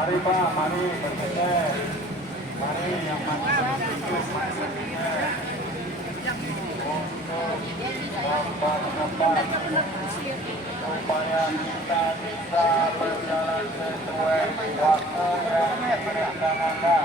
Mari Pak, mari bergeser. Mari yang masih berduduk, mari bergeser. Untuk mempercepat supaya kita bisa berjalan sesuai waktu yang direncanakan.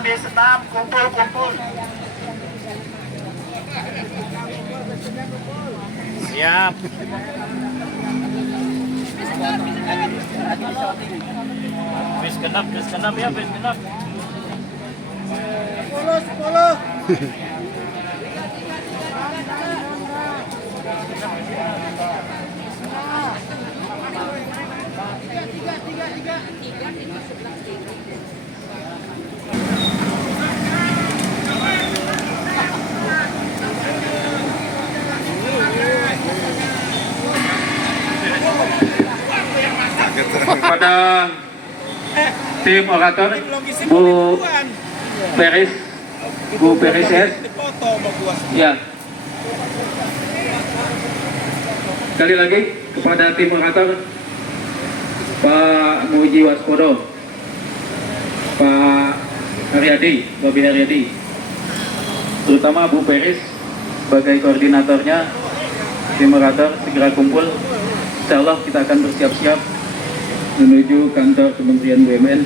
B6, kumpul. Siap. Bis genap ya, bis genap. 10. Kepada tim orator Bu Peris S. Ya. Sekali lagi kepada tim orator Pak Muji Waspodo, Pak Bobi Haryadi, terutama Bu Peris sebagai koordinatornya, tim orator segera kumpul. Insya Allah kita akan bersiap-siap menuju kantor Kementerian BUMN.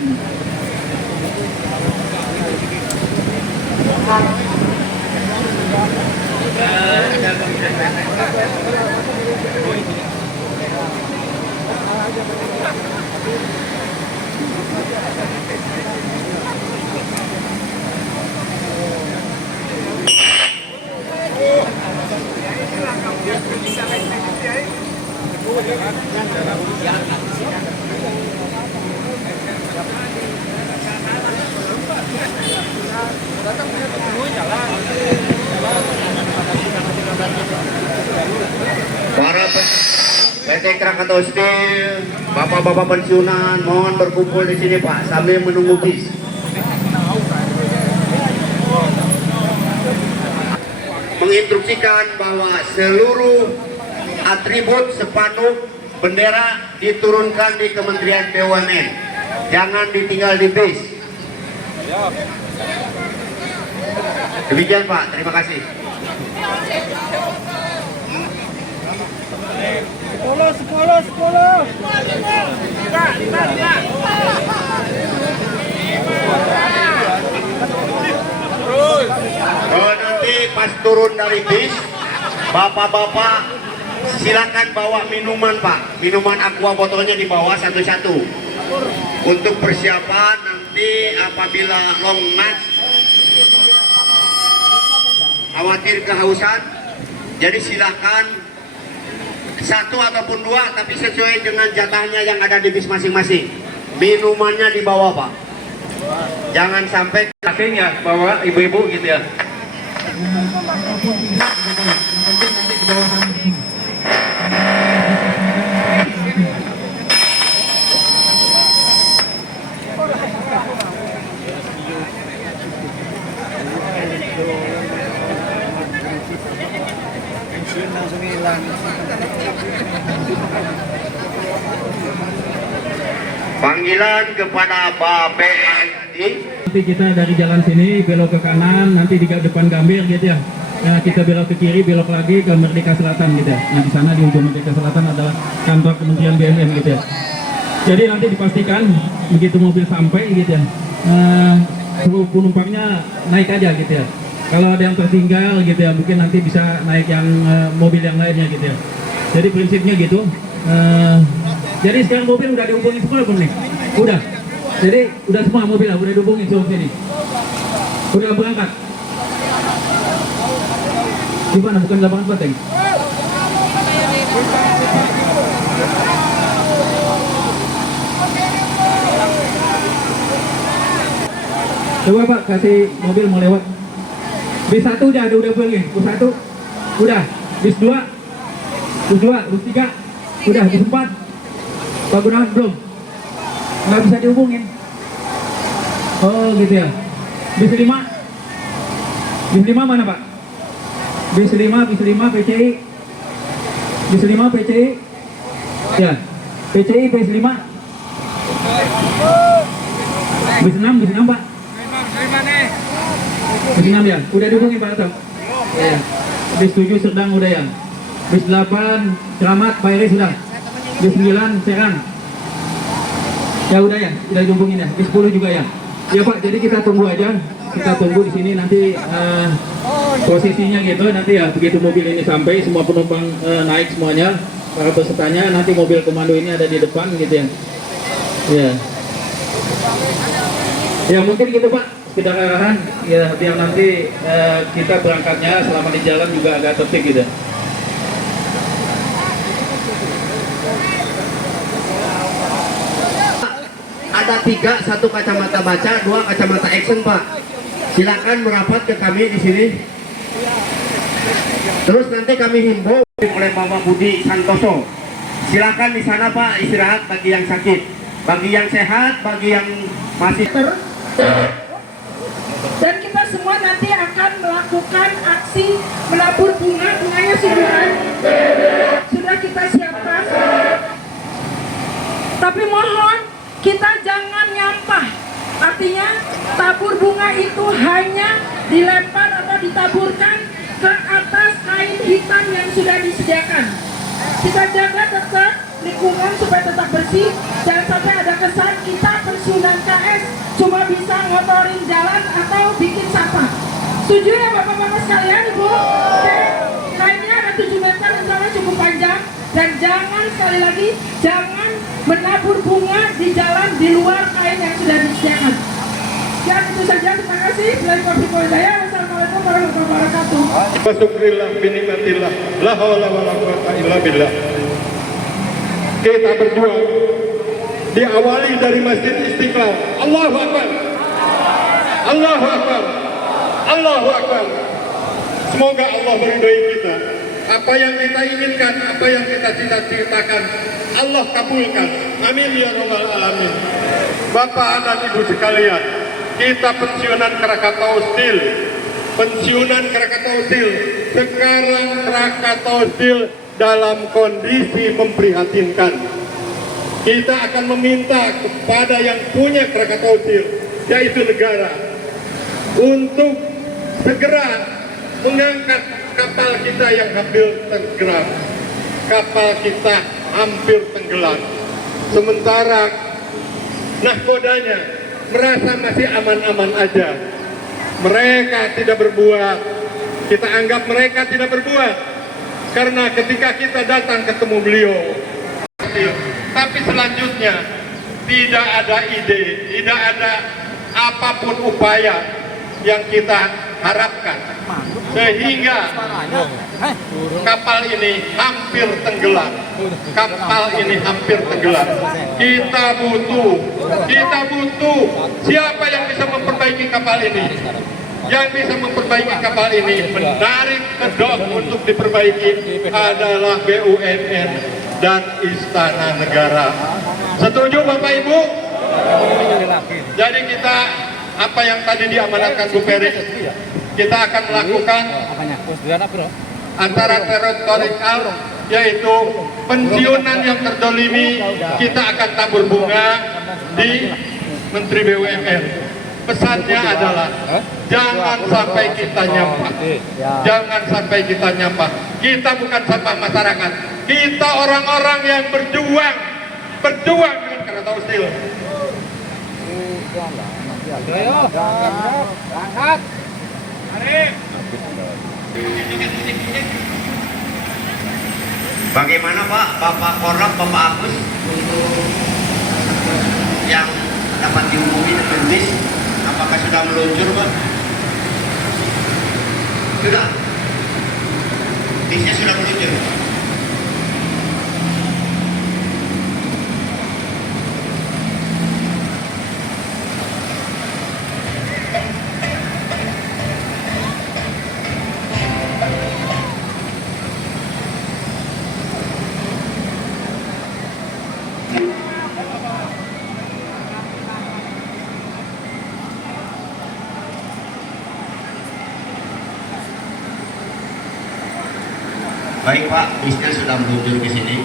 Para PT Krakatau Steel, bapak-bapak pensiunan, mohon berkumpul di sini Pak sambil menunggu bis. Menginstruksikan bahwa seluruh atribut spanduk bendera diturunkan di Kementerian BUMN, jangan ditinggal di bis. Demikian Pak, terima kasih. 10. Nanti pas turun dari bis, bapak-bapak silakan bawa minuman Pak, minuman aqua botolnya dibawa satu-satu untuk persiapan nanti apabila long march khawatir kehausan. Jadi silakan 1 ataupun 2 tapi sesuai dengan jatahnya yang ada di bis masing-masing. Minumannya dibawa Pak, jangan sampai kasihnya bawa ibu-ibu gitu ya. Panggilan kepada Pak Haryadi. Nanti kita dari jalan sini belok ke kanan, nanti di depan Gambir gitu ya. Nah, kita belok ke kiri, belok lagi ke Merdeka Selatan gitu ya. Nah, di sana di ujung Merdeka Selatan adalah kantor Kementerian BUMN gitu ya. Jadi nanti dipastikan begitu mobil sampai gitu ya, seluruh penumpangnya naik aja gitu ya. Kalau ada yang tertinggal gitu ya, mungkin nanti bisa naik yang mobil yang lainnya gitu ya. Jadi prinsipnya gitu. Jadi sekarang mobil udah dihubungin semua belum nih? Udah. Jadi udah semua mobil udah dihubungin semua sini. Udah berangkat. Gimana, bukan lapangan Banteng? Coba Pak, kasih mobil mau lewat. Bis 1 udah pergi. Bis 1 udah. Bis 2 bis 3 udah. Bis 4 Pak Gunawan belum. Nggak bisa dihubungin. Oh gitu ya. Bis 5 mana Pak? Bis 5 PCI. Bis 5 PCI. Ya. PCI bis 5. Bis 6 Pak. Bis 6 ya. Udah dihubungin Pak Atam. Ya. Bis 7 Serdang udah ya. Bis 8 Keramat Pak Iris sudah. Bis 9 Serang. Ya udah ya, udah dihubungin ya. Bis 10 juga ya. Ya Pak, jadi kita tunggu aja. Kita tunggu di sini nanti posisinya gitu nanti ya. Begitu mobil ini sampai, semua penumpang naik semuanya, para pesertanya, nanti mobil komando ini ada di depan gitu ya. Ya. Ya mungkin gitu Pak, sekedar arahan ya biar nanti kita berangkatnya selama di jalan juga agak tertib gitu. Ada 3, 1 kacamata baca, 2 kacamata action Pak. Silakan merapat ke kami di sini. Terus nanti kami himbau oleh Bapak Budi Santoso. Silakan di sana Pak istirahat bagi yang sakit, bagi yang sehat, bagi yang masih. Dan kita semua nanti akan melakukan aksi menabur bunga. Bunganya sudah kita siapkan. Tapi mohon kita jangan nyampah. Artinya tabur bunga itu hanya dilempar atau ditaburkan ke atas kain hitam yang sudah disediakan. Kita jaga tetap lingkungan supaya tetap bersih. Jangan sampai ada kesan kita pensiunan KS cuma bisa ngotorin jalan atau bikin sampah. Setuju ya Bapak-Bapak sekalian, Ibu? Oke. Kainnya ada 7 meter, misalnya cukup panjang. Dan jangan, sekali lagi, jangan menabur bunga di jalan di luar kain yang sudah disediakan. Ya, itu saja. Terima kasih. Bila Kopi Polidaya. Wassalamualaikum warahmatullahi wabarakatuh. Wasukrillah binimatillah la hawla wala quwwata illa billah. Kita berjuang diawali dari Masjid Istiqlal. Allahu Akbar. Allahu Akbar. Allahu Akbar. Semoga Allah meridai kita. Apa yang kita inginkan, apa yang kita cita-citakan, Allah kabulkan. Amin ya rabbal alamin. Bapak dan Ibu sekalian, kita pensiunan Krakatau Steel. Pensiunan Krakatau Steel. Sekarang Krakatau Steel dalam kondisi memprihatinkan. Kita akan meminta kepada yang punya Krakatau Steel, yaitu negara, untuk segera mengangkat kapal kita yang hampir tenggelam. Kapal kita hampir tenggelam. Sementara nahkodanya merasa masih aman-aman aja. Mereka tidak berbuat. Kita anggap mereka tidak berbuat. Karena ketika kita datang ketemu beliau, tapi selanjutnya tidak ada ide, tidak ada apapun upaya yang kita harapkan, sehingga kapal ini hampir tenggelam. Kapal ini hampir tenggelam. Kita butuh siapa yang bisa memperbaiki kapal ini? Yang bisa memperbaiki kapal ini, menarik ke dok untuk diperbaiki adalah BUMN dan Istana Negara. Setuju Bapak Ibu? Jadi kita, apa yang tadi diamanatkan Bu Peri, kita akan melakukan antara teritorial, yaitu pensiunan yang terdolimi, kita akan tabur bunga di Menteri BUMN. Pesannya adalah jangan sampai kita nyampah. Jangan sampai kita nyampah. Kita bukan sampah masyarakat. Kita orang-orang yang berjuang dengan Krakatau Steel. Bagaimana Pak, Bapak Korlap, Bapak Agus untuk yang dapat dihubungi dengan bis? Apakah sudah meluncur Pak? Sudah? Bisnya sudah meluncur? Baik Pak, bisnya sudah meluncur ke sini.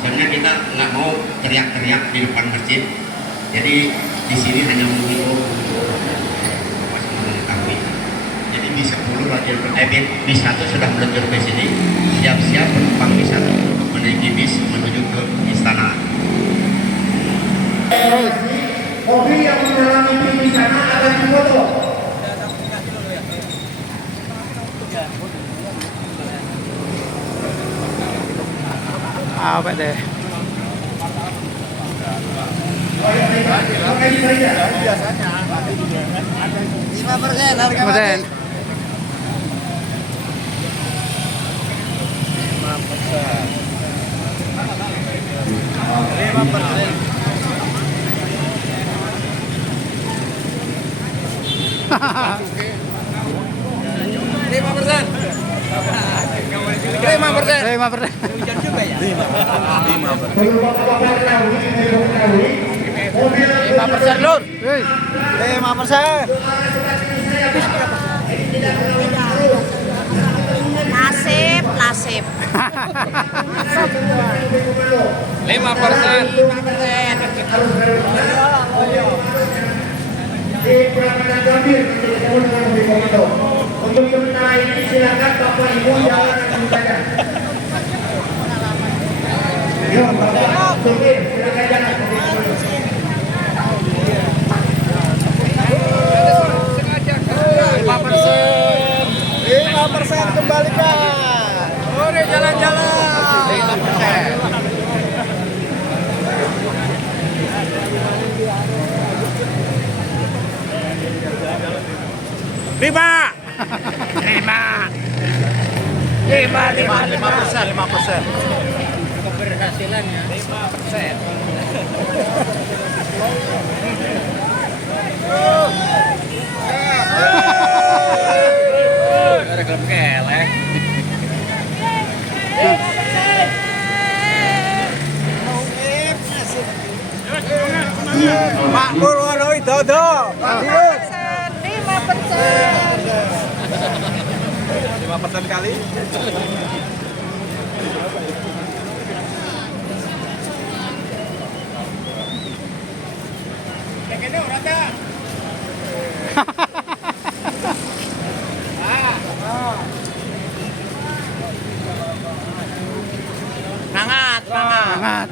Sebenarnya kita nggak mau teriak-teriak di depan masjid. Jadi di sini hanya menghimbau untuk mengetahui. Jadi di 10 lajur bis 1 sudah meluncur ke sini. Siap-siap penumpang bis 1 menaiki bis menuju ke istana. Mobil yang mengalami di sana akan difoto. Apa deh? Biasanya 5% harga mati. 5%. Lur. 5%. Nasib. 5%. Di Pramana Gambir bertemu dengan Budi Komando. Untuk sementara ini silakan Bapak Ibu jalan kaki saja. Yo, Bapak, Supir, silakan jalan. 5% kembalikan. Udah jalan-jalan. 5%. Lima. 5%. Keberhasilannya 5%. Ada klub kelek. Pak Purwano Widodo. 5% kali. Semangat.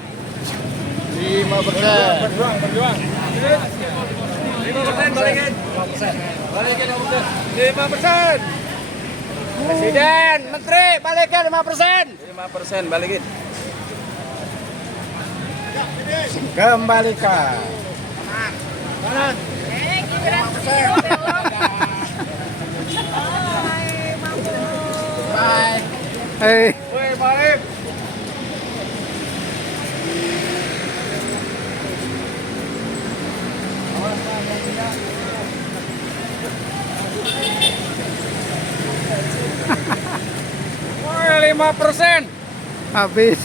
5%. Berjuang. 5% balikin. 5%. Presiden, Menteri, balikin 5%. 5% balikin. Kembalikan. Kanan. Bye. Hei. Woi, balik. Woi, 5%. Habis.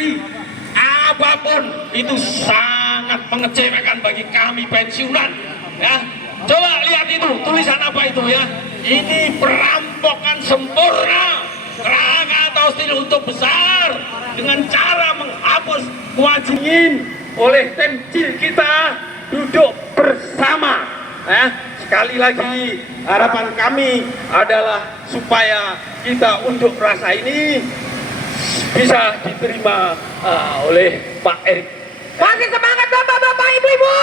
hari apapun itu sangat mengecewakan bagi kami pensiunan ya. Coba lihat itu tulisan apa itu ya, ini perampokan sempurna. Krakatau Steel untuk besar dengan cara menghapus kewajiban oleh temsil kita duduk bersama ya. Sekali lagi harapan kami adalah supaya kita unjuk rasa ini bisa diterima oleh Pak Erik. Masih semangat bapak-bapak ibu-ibu?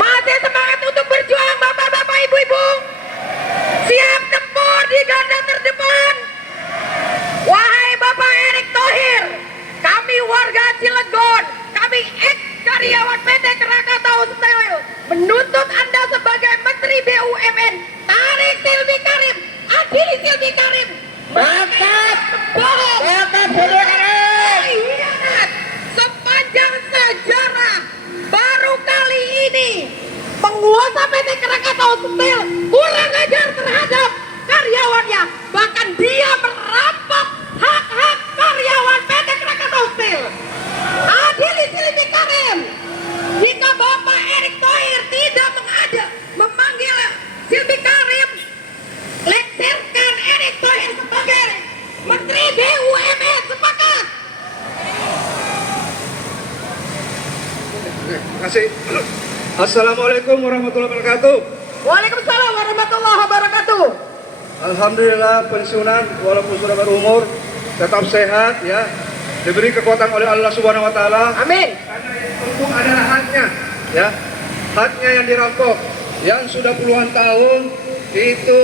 Masih semangat untuk berjuang bapak-bapak ibu-ibu? Siap tempur di garda terdepan? Wahai Bapak Erick Thohir, kami warga Cilegon, kami karyawan PT Krakatau Steel menuntut Anda sebagai Menteri BUMN, tarik Silvi Karim, adili Silvi Karim. Bakat bohong, bakat hianat sepanjang sejarah. Baru kali ini penguasa PT Krakatau Steel kurang ajar terhadap karyawannya, bahkan dia merampok hak-hak karyawan PT Krakatau Steel. Adili Silvi Karim. Jika Bapak Erick Thohir tidak memanggil Silvi Karim, lengsarkan Erick Thohir sebagai Menteri BUMN. Sepakat? Terima kasih. Assalamualaikum warahmatullahi wabarakatuh. Waalaikumsalam warahmatullahi wabarakatuh. Alhamdulillah pensiunan walaupun sudah berumur tetap sehat ya, diberi kekuatan oleh Allah Subhanahu Wa Taala. Amin. Karena itu adalah haknya ya, haknya yang dirampok yang sudah puluhan tahun itu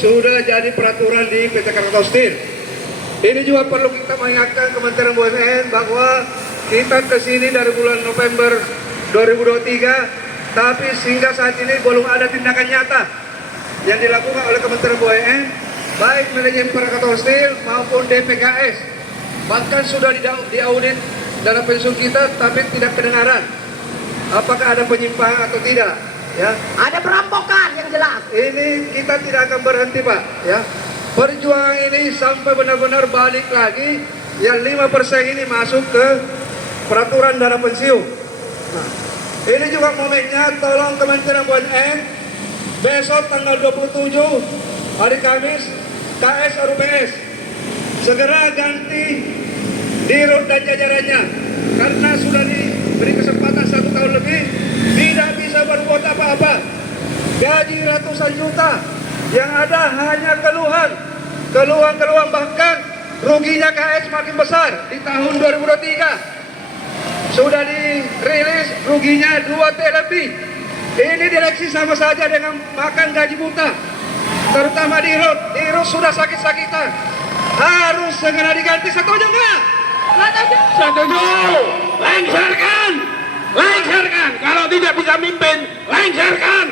sudah jadi peraturan di PT Krakatau Steel. Ini juga perlu kita mengingatkan Kementerian BUMN bahwa kita kesini dari bulan November 2023, tapi sehingga saat ini belum ada tindakan nyata yang dilakukan oleh Kementerian BUMN, baik manajemen Krakatau Steel maupun DPKS. Bahkan sudah diaudit dana pensiun kita, tapi tidak kedengaran apakah ada penyimpangan atau tidak. Ya, ada perampokan yang jelas. ini kita tidak akan berhenti Pak. Ya, perjuangan ini sampai benar-benar balik lagi yang 5% ini masuk ke peraturan dana pensiun. Nah, ini juga momennya, tolong Kementerian BUMN besok tanggal 27 hari Kamis KS RUPS segera ganti dirut dan jajarannya, karena sudah diberi kesempatan 1 tahun lebih tidak bisa berbuat apa-apa. Gaji ratusan juta yang ada hanya keluhan, bahkan ruginya KS makin besar. Di tahun 2023 sudah dirilis ruginya 2 T lebih. Ini direksi sama saja dengan makan gaji buta, terutama dirut sudah sakit-sakitan, harus segera diganti. Setuju nggak? Setuju. Lengserkan. Kalau tidak bisa mimpin, lengserkan.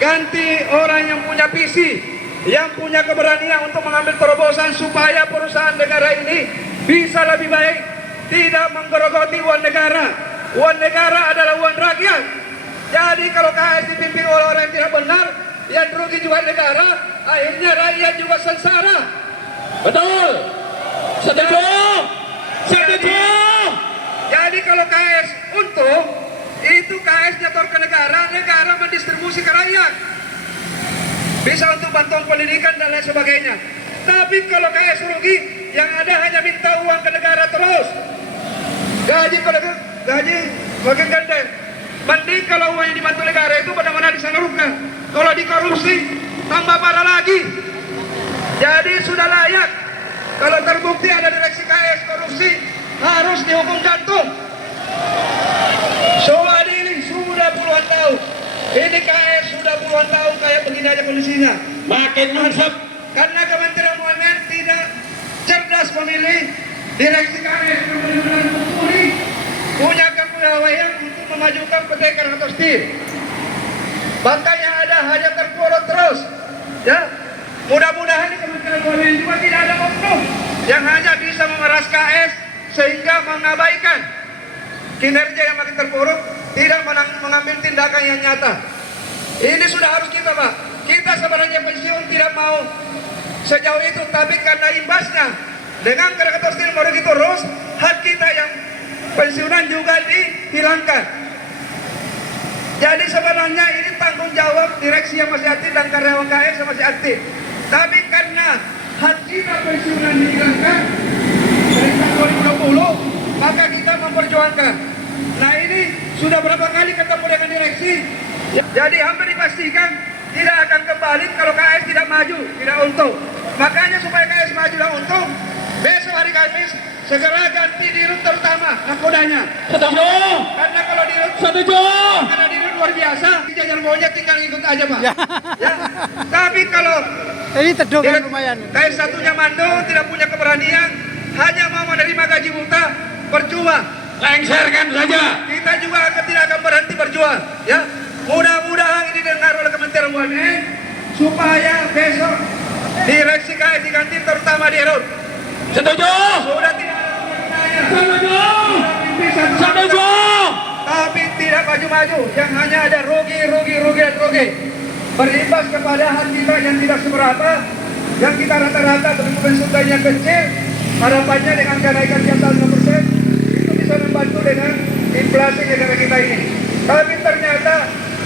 Ganti orang yang punya visi, yang punya keberanian untuk mengambil terobosan supaya perusahaan negara ini bisa lebih baik, tidak menggerogoti uang negara. Uang negara adalah uang rakyat. Jadi kalau KS dipimpin oleh orang yang tidak benar, yang rugi juga negara, akhirnya rakyat juga sengsara. Betul. Setuju. Jadi kalau KS untung, itu KS nyetor ke negara mendistribusi ke rakyat. Bisa untuk bantuan pendidikan dan lain sebagainya. Tapi kalau KS rugi, yang ada hanya minta uang ke negara terus. Gaji makin gede. Mending kalau uang yang dibantu negara itu benar-benar disalurkan. Kalau dikorupsi, tambah parah lagi. Jadi sudah layak. Kalau terbukti ada direksi KS korupsi, harus dihukum gantung. Soal ini sudah puluhan tahun. Ini KS sudah puluhan tahun kayak begini aja kondisinya. Makin nyungsep. Karena Kementerian BUMN tidak cerdas memilih direksi KS yang benar-benar mumpuni, punya kepegawaian untuk memajukan PT Krakatau Steel. Bahkan yang ada hanya terpuruk terus. Ya, mudah-mudahan di Kementerian BUMN juga tidak ada oknum yang hanya bisa memeras KS sehingga mengabaikan kinerja yang makin terpuruk, tidak mengambil tindakan yang nyata. Ini sudah harus kita Pak. Kita sebenarnya pensiun tidak mau sejauh itu, tapi karena imbasnya dengan Krakatau Steel merugi terus, hati hak kita yang pensiunan juga dihilangkan. Jadi sebenarnya ini tanggung jawab direksi yang masih aktif dan karyawan KS yang masih aktif. Tapi karena hak kita pensiunan dihilangkan dari tahun 2020, maka kita memperjuangkan. Nah ini sudah berapa kali ketemu dengan direksi. Jadi hampir dipastikan tidak akan kembali kalau KS tidak maju, tidak untung. Makanya supaya KS maju dan untung, besok hari Kamis segera ganti dirut terutama nakodanya. Setuju. Karena kalau dirut Setuju. karena dirut luar biasa, jajan maunya tinggal ikut aja Pak. Ya. Tapi kalau Ini teduh kan dirut lumayan. KS satunya mandul, tidak punya keberanian, hanya mau menerima gaji buta, percuma. Lengserkan saja. Kita juga tidak akan berhenti berjuang. Ya, mudah-mudahan ini didengar oleh Kementerian BUMN supaya besok direksi KS diganti terutama di Erut. Setuju. Sudah tidak ada kemenangannya. Setuju. Bisa Setuju. tapi tidak maju-maju. Yang hanya ada rugi. Berimbas kepada hak kita yang tidak seberapa, yang kita rata-rata pensiunnya kecil, harapannya dengan kenaikan di atas 5% itu bisa membantu dengan inflasi negara kita ini. Tapi ternyata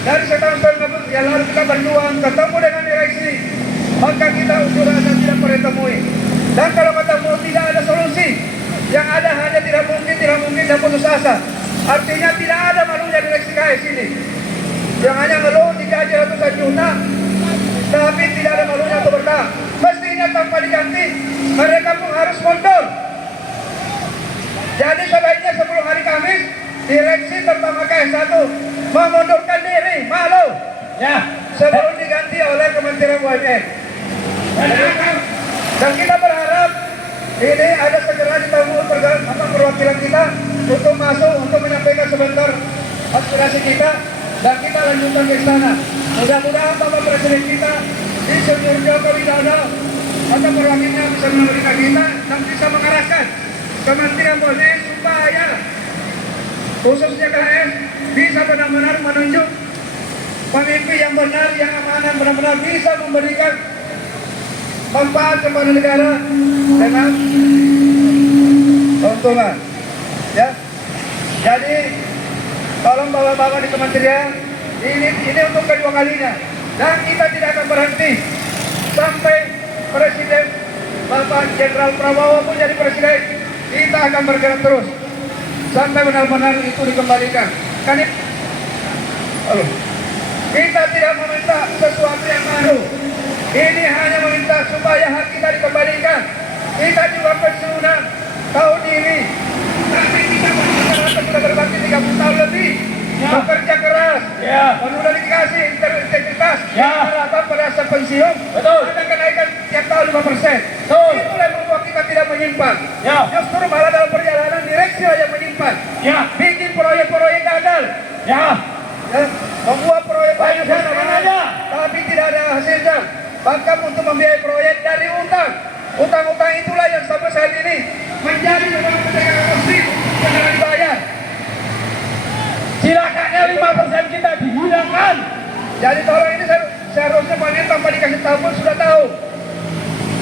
dari setahun yang lalu kita berjuang ketemu dengan direksi, maka kita unjuk rasa tidak pernah temui. Dan kalau ketemu tidak ada solusi, yang ada hanya tidak mungkin dan putus asa. Artinya tidak ada malunya direksi KS ini. Yang hanya ngeluh digaji ratusan juta, tapi tidak ada malunya untuk bertahan. Mestinya tanpa diganti, mereka pun harus mundur. Jadi sebaiknya sebelum hari Kamis, direksi terutama KS1 mengundurkan diri, malu. Ya. Sebelum diganti oleh Kementerian BUMN. Dan kita berharap ini ada segera ditanggung perwakilan kita untuk masuk untuk menyampaikan sebentar aspirasi kita dan kita lanjutkan ke istana. Mudah-mudahan Bapak Presiden kita Insinyur Joko Widodo atau perwakilannya bisa memberikan kita dan bisa mengarahkan Kementerian BUMN supaya khususnya KS bisa benar-benar menunjuk pemimpin yang benar, yang amanah, benar-benar bisa memberikan manfaat kepada negara dengan keuntungan. Ya, jadi tolong bapak-bapak di kementerian ini untuk kedua kalinya dan kita tidak akan berhenti sampai Presiden Bapak Jenderal Prabowo pun jadi presiden. Kita akan bergerak terus sampai benar-benar itu dikembalikan. Kita tidak meminta sesuatu yang baru. Ini hanya meminta supaya hak kita dikembalikan. Kita juga pensiunan tahun ini. Tapi kita sudah berbakti 30 tahun lebih. Bekerja keras. Penuh dedikasi, integritas. Harapan pada saat pensiun. Ada kenaikan tiap tahun 5%. Itulah yang membuat kita tidak menyimpan. Justru malah dalam perjalanan direksi yang menyimpan. Bikin proyek-proyek gagal. Membuat proyek banyak aja, tapi tidak ada hasilnya. Bahkan untuk membiayai proyek dari utang. Utang-utang itulah yang sampai saat ini menjadi beban negara muslim yang dibayar. Silakannya 5% kita dihilangkan. Jadi tolong ini seharusnya panen tanpa dikasih tahu pun sudah tahu.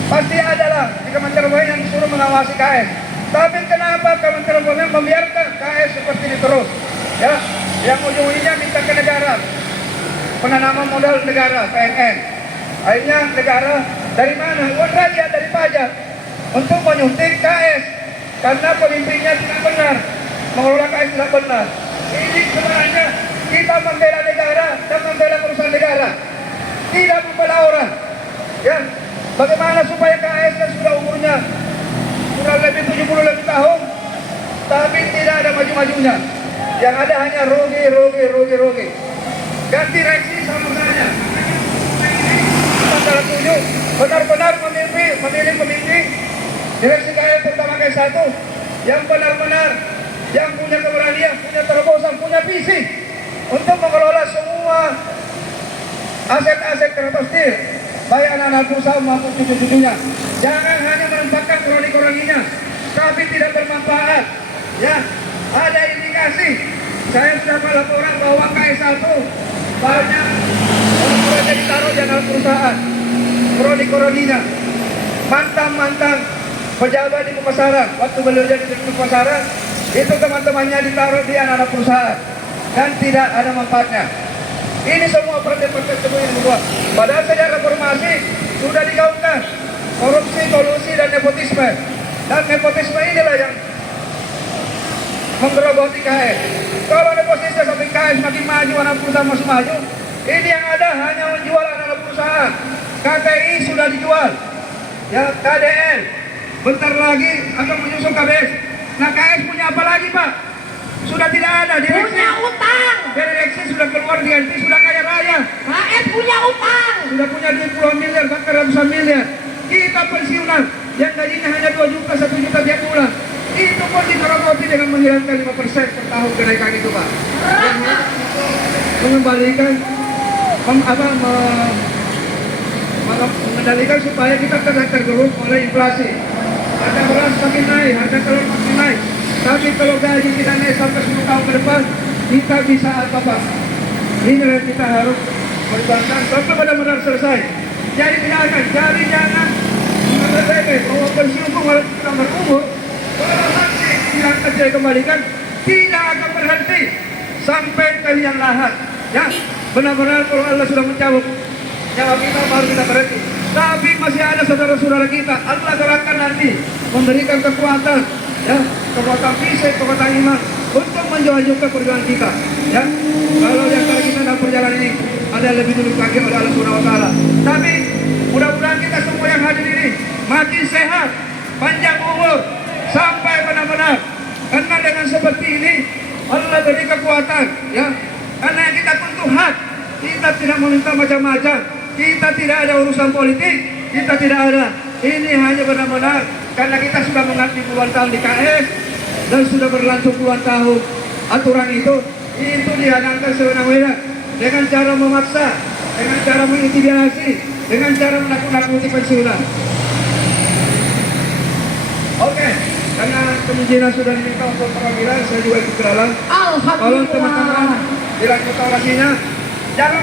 Pasti adalah di Kementerian BUMN yang disuruh mengawasi KS. Tapi kenapa Kementerian BUMN membiarkan KS seperti ini terus? Ya, yang ujung-ujungnya minta ke negara, penanaman modal negara, PNN. Akhirnya negara dari mana? Rakyat dari pajak untuk menyuntik KS karena pemimpinnya tidak benar, mengelola KS tidak benar. Ini sebenarnya kita membela negara dan membela perusahaan negara, tidak membela orang. Ya, bagaimana supaya KS yang sudah umurnya kurang lebih 70 lebih tahun, tapi tidak ada maju-majunya. Yang ada hanya rugi. Ganti direksi sama saja. Salah tujuh benar-benar memilih pemimpin direksi KS terutama KS1 yang benar-benar yang punya keberanian, punya terobosan, punya visi untuk mengelola semua aset-aset Kratos Steel, baik anak-anak perusahaan maupun cucu-cucunya. Jangan hanya menempatkan kroni-kroninya, tapi tidak bermanfaat. Ya, ada indikasi. Saya sudah melaporkan bahwa KS1 banyak orang ditaruh di dalam perusahaan, kroni-kroninya, mantan pejabat di pemasaran. Waktu beliau jadi di pemasaran, itu teman-temannya ditaruh di anak-anak perusahaan dan tidak ada manfaatnya. Ini semua praktek-praktek seperti yang membuat. Padahal sejak reformasi sudah digaungkan korupsi, kolusi, dan nepotisme. Dan nepotisme inilah yang menggerogoti KS. Kalau nepotisme sampai KS makin maju, anak perusahaan masih maju, ini yang ada hanya menjual anak perusahaan. KTI sudah dijual, ya KDL bentar lagi akan menyusul KBS. Nah KS punya apa lagi Pak? Sudah tidak ada direksi. Punya utang. Direksi sudah keluar diganti, sudah kaya raya. KS punya utang. Sudah punya duit puluhan miliar, bahkan ratusan miliar. Kita pensiunan yang gajinya hanya 2 juta, 1 juta tiap bulan. Itu pun digerogoti dengan menghilangkan 5% per tahun kenaikan itu Pak. Mengembalikan mengendalikan supaya kita tidak tergerus oleh inflasi. Harga beras makin naik, harga telur makin naik. Tapi kalau gaji kita naik sampai 10 tahun ke depan, kita bisa apa Pak? Ini yang kita harus perjuangkan sampai benar-benar selesai. Jadi tidak akan, jadi jangan mengerti bahwa pensiun walaupun sudah berumur, kalau nanti tidak kerja kembalikan, tidak akan berhenti sampai ke yang lahat. Ya, benar-benar kalau Allah sudah mencabut nyawa kita baru kita berhenti. Tapi masih ada saudara-saudara kita, Allah gerakkan nanti memberikan kekuatan, ya, kekuatan fisik, kekuatan iman untuk menjalankan perjuangan kita. Ya, kalau yang kita dalam perjalanan ini ada lebih dulu lagi oleh Allah Subhanahu Wa Taala. Tapi mudah-mudahan kita semua yang hadir ini makin sehat, panjang umur, sampai benar-benar. Karena dengan seperti ini Allah beri kekuatan, ya. Karena yang kita pun Tuhan, kita tidak meminta macam-macam. Kita tidak ada urusan politik, kita tidak ada. Ini hanya benar-benar karena kita sudah mengabdi puluhan tahun di KS dan sudah berlangsung puluhan tahun. Aturan itu dihalalkan sewenang-wenang dengan cara memaksa, dengan cara mengintimidasi, dengan cara menakut-nakuti pensiunan. Oke, karena kemungkinan sudah diminta untuk perwakilan, saya juga ikut ke dalam. Tolong teman-teman dilanjut orasinya. Jangan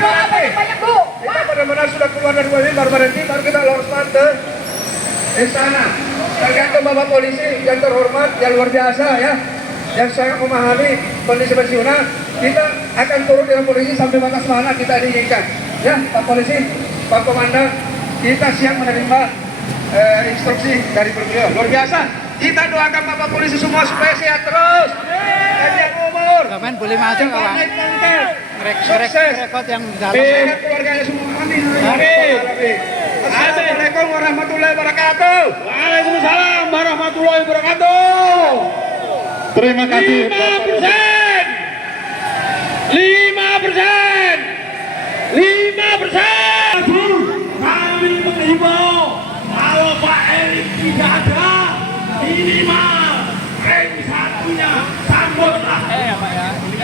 banyak Bu. Kita benar-benar sudah keluar dari WM, baru berhenti, baru kita loroskan ke istana. Tergantung Bapak Polisi yang terhormat, yang luar biasa ya, yang sangat memahami kondisi pensiunan. Kita akan turun dengan polisi sampai batas mana kita diinginkan. Ya, Pak Polisi, Pak Komandan, kita siap menerima instruksi dari beliau. Luar biasa. Kita doakan Bapak Polisi semua supaya sehat terus. Panjang umur. Kapan boleh maju kawan? Sukses. Rekod yang dalam. Sehat keluarganya semua. Amin. Assalamualaikum warahmatullahi wabarakatuh. Waalaikumsalam warahmatullahi wabarakatuh. Terima kasih. 5%. 5%. Kami mengimbau kalau Pak Erik tidak ada, minimal ring satunya sambutlah.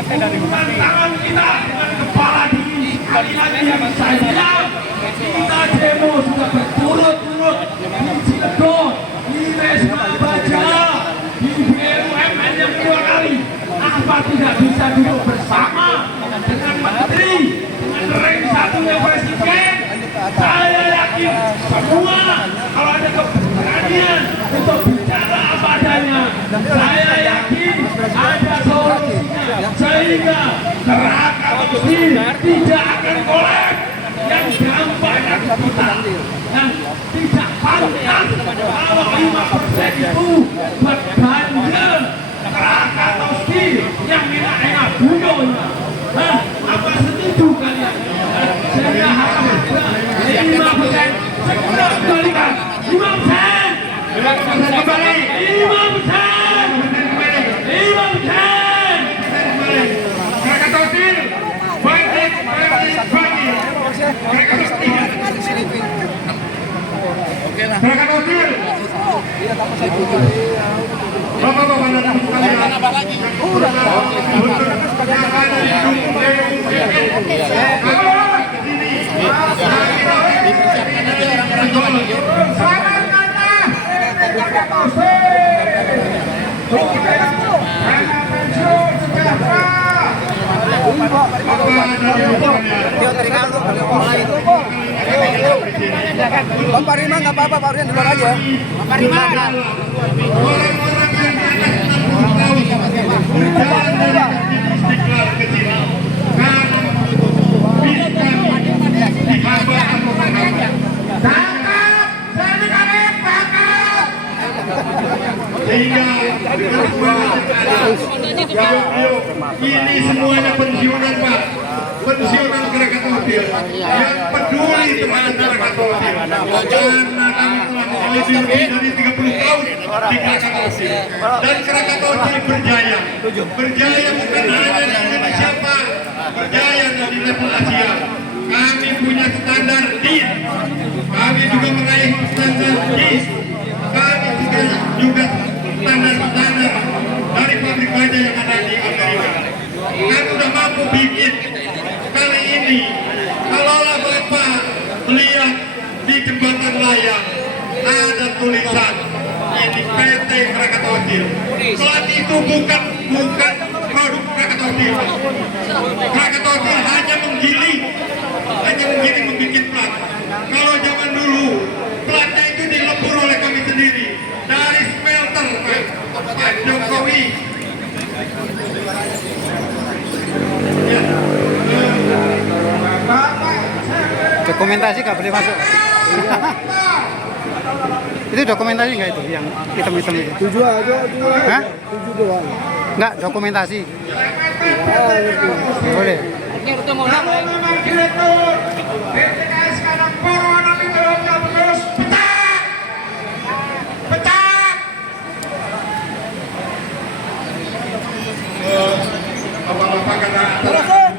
Dengan tangan kita, dengan kepala dingin. Sekali lagi yang saya bilang, kita demo sudah berturut-turut di Cilegon, di Wisma Baja, di BUMN yang 2 kali. Apa tidak bisa duduk bersama dengan menteri, dengan ring satunya presiden? Saya yakin semua kalau ada keberanian untuk bicara apa adanya, saya yakin ada solusinya sehingga neraka tidak akan kolek. Yang dampaknya kita yang tidak pantas kalau 5% itu berbanding neraka toski yang enak-enak bunuhnya. Apa setuju kalian? Sehingga harus 5% segera kembalikan 5%. Dia tadi kan di sini. Bapak Rima nggak apa-apa, Pak Rian di luar aja. Bapak Rima. Orang-orang yang di atas 60 tahun berjalan dari Masjid Istiqlal ke sini karena bisa dihamba atau menghamba. Sehingga ini semuanya pensiunan Pak, pensiunan Krakatautil yang peduli terhadap Krakatautil karena kami telah meneliti lebih dari 30 tahun di Krakatautil dan Krakatautil berjaya bukan hanya di Indonesia Pak, berjaya di level Asia. Kami punya standar DIN, kami juga meraih standar GIS, kami juga standar-standar dari pabrik baja yang ada di Amerika. Kami sudah mampu bikin. Kali ini, kalaulah Bapak melihat di jembatan layang ada tulisan ini PT Krakatautil. Plat itu bukan produk Krakatautil. Krakatautil hanya menggiling membuat plat. Kalau zaman dulu platnya itu dilebur oleh kami sendiri dari smelter Pak Jokowi. Dokumentasi nggak boleh masuk. Itu dokumentasi nggak itu yang hitam-hitam itu? 7 aja, 2. Hah? 7 doang. Nggak dokumentasi. Boleh. Kalau memang direktur BTKS kadang corona itu terus pecat. Bapak-bapak karena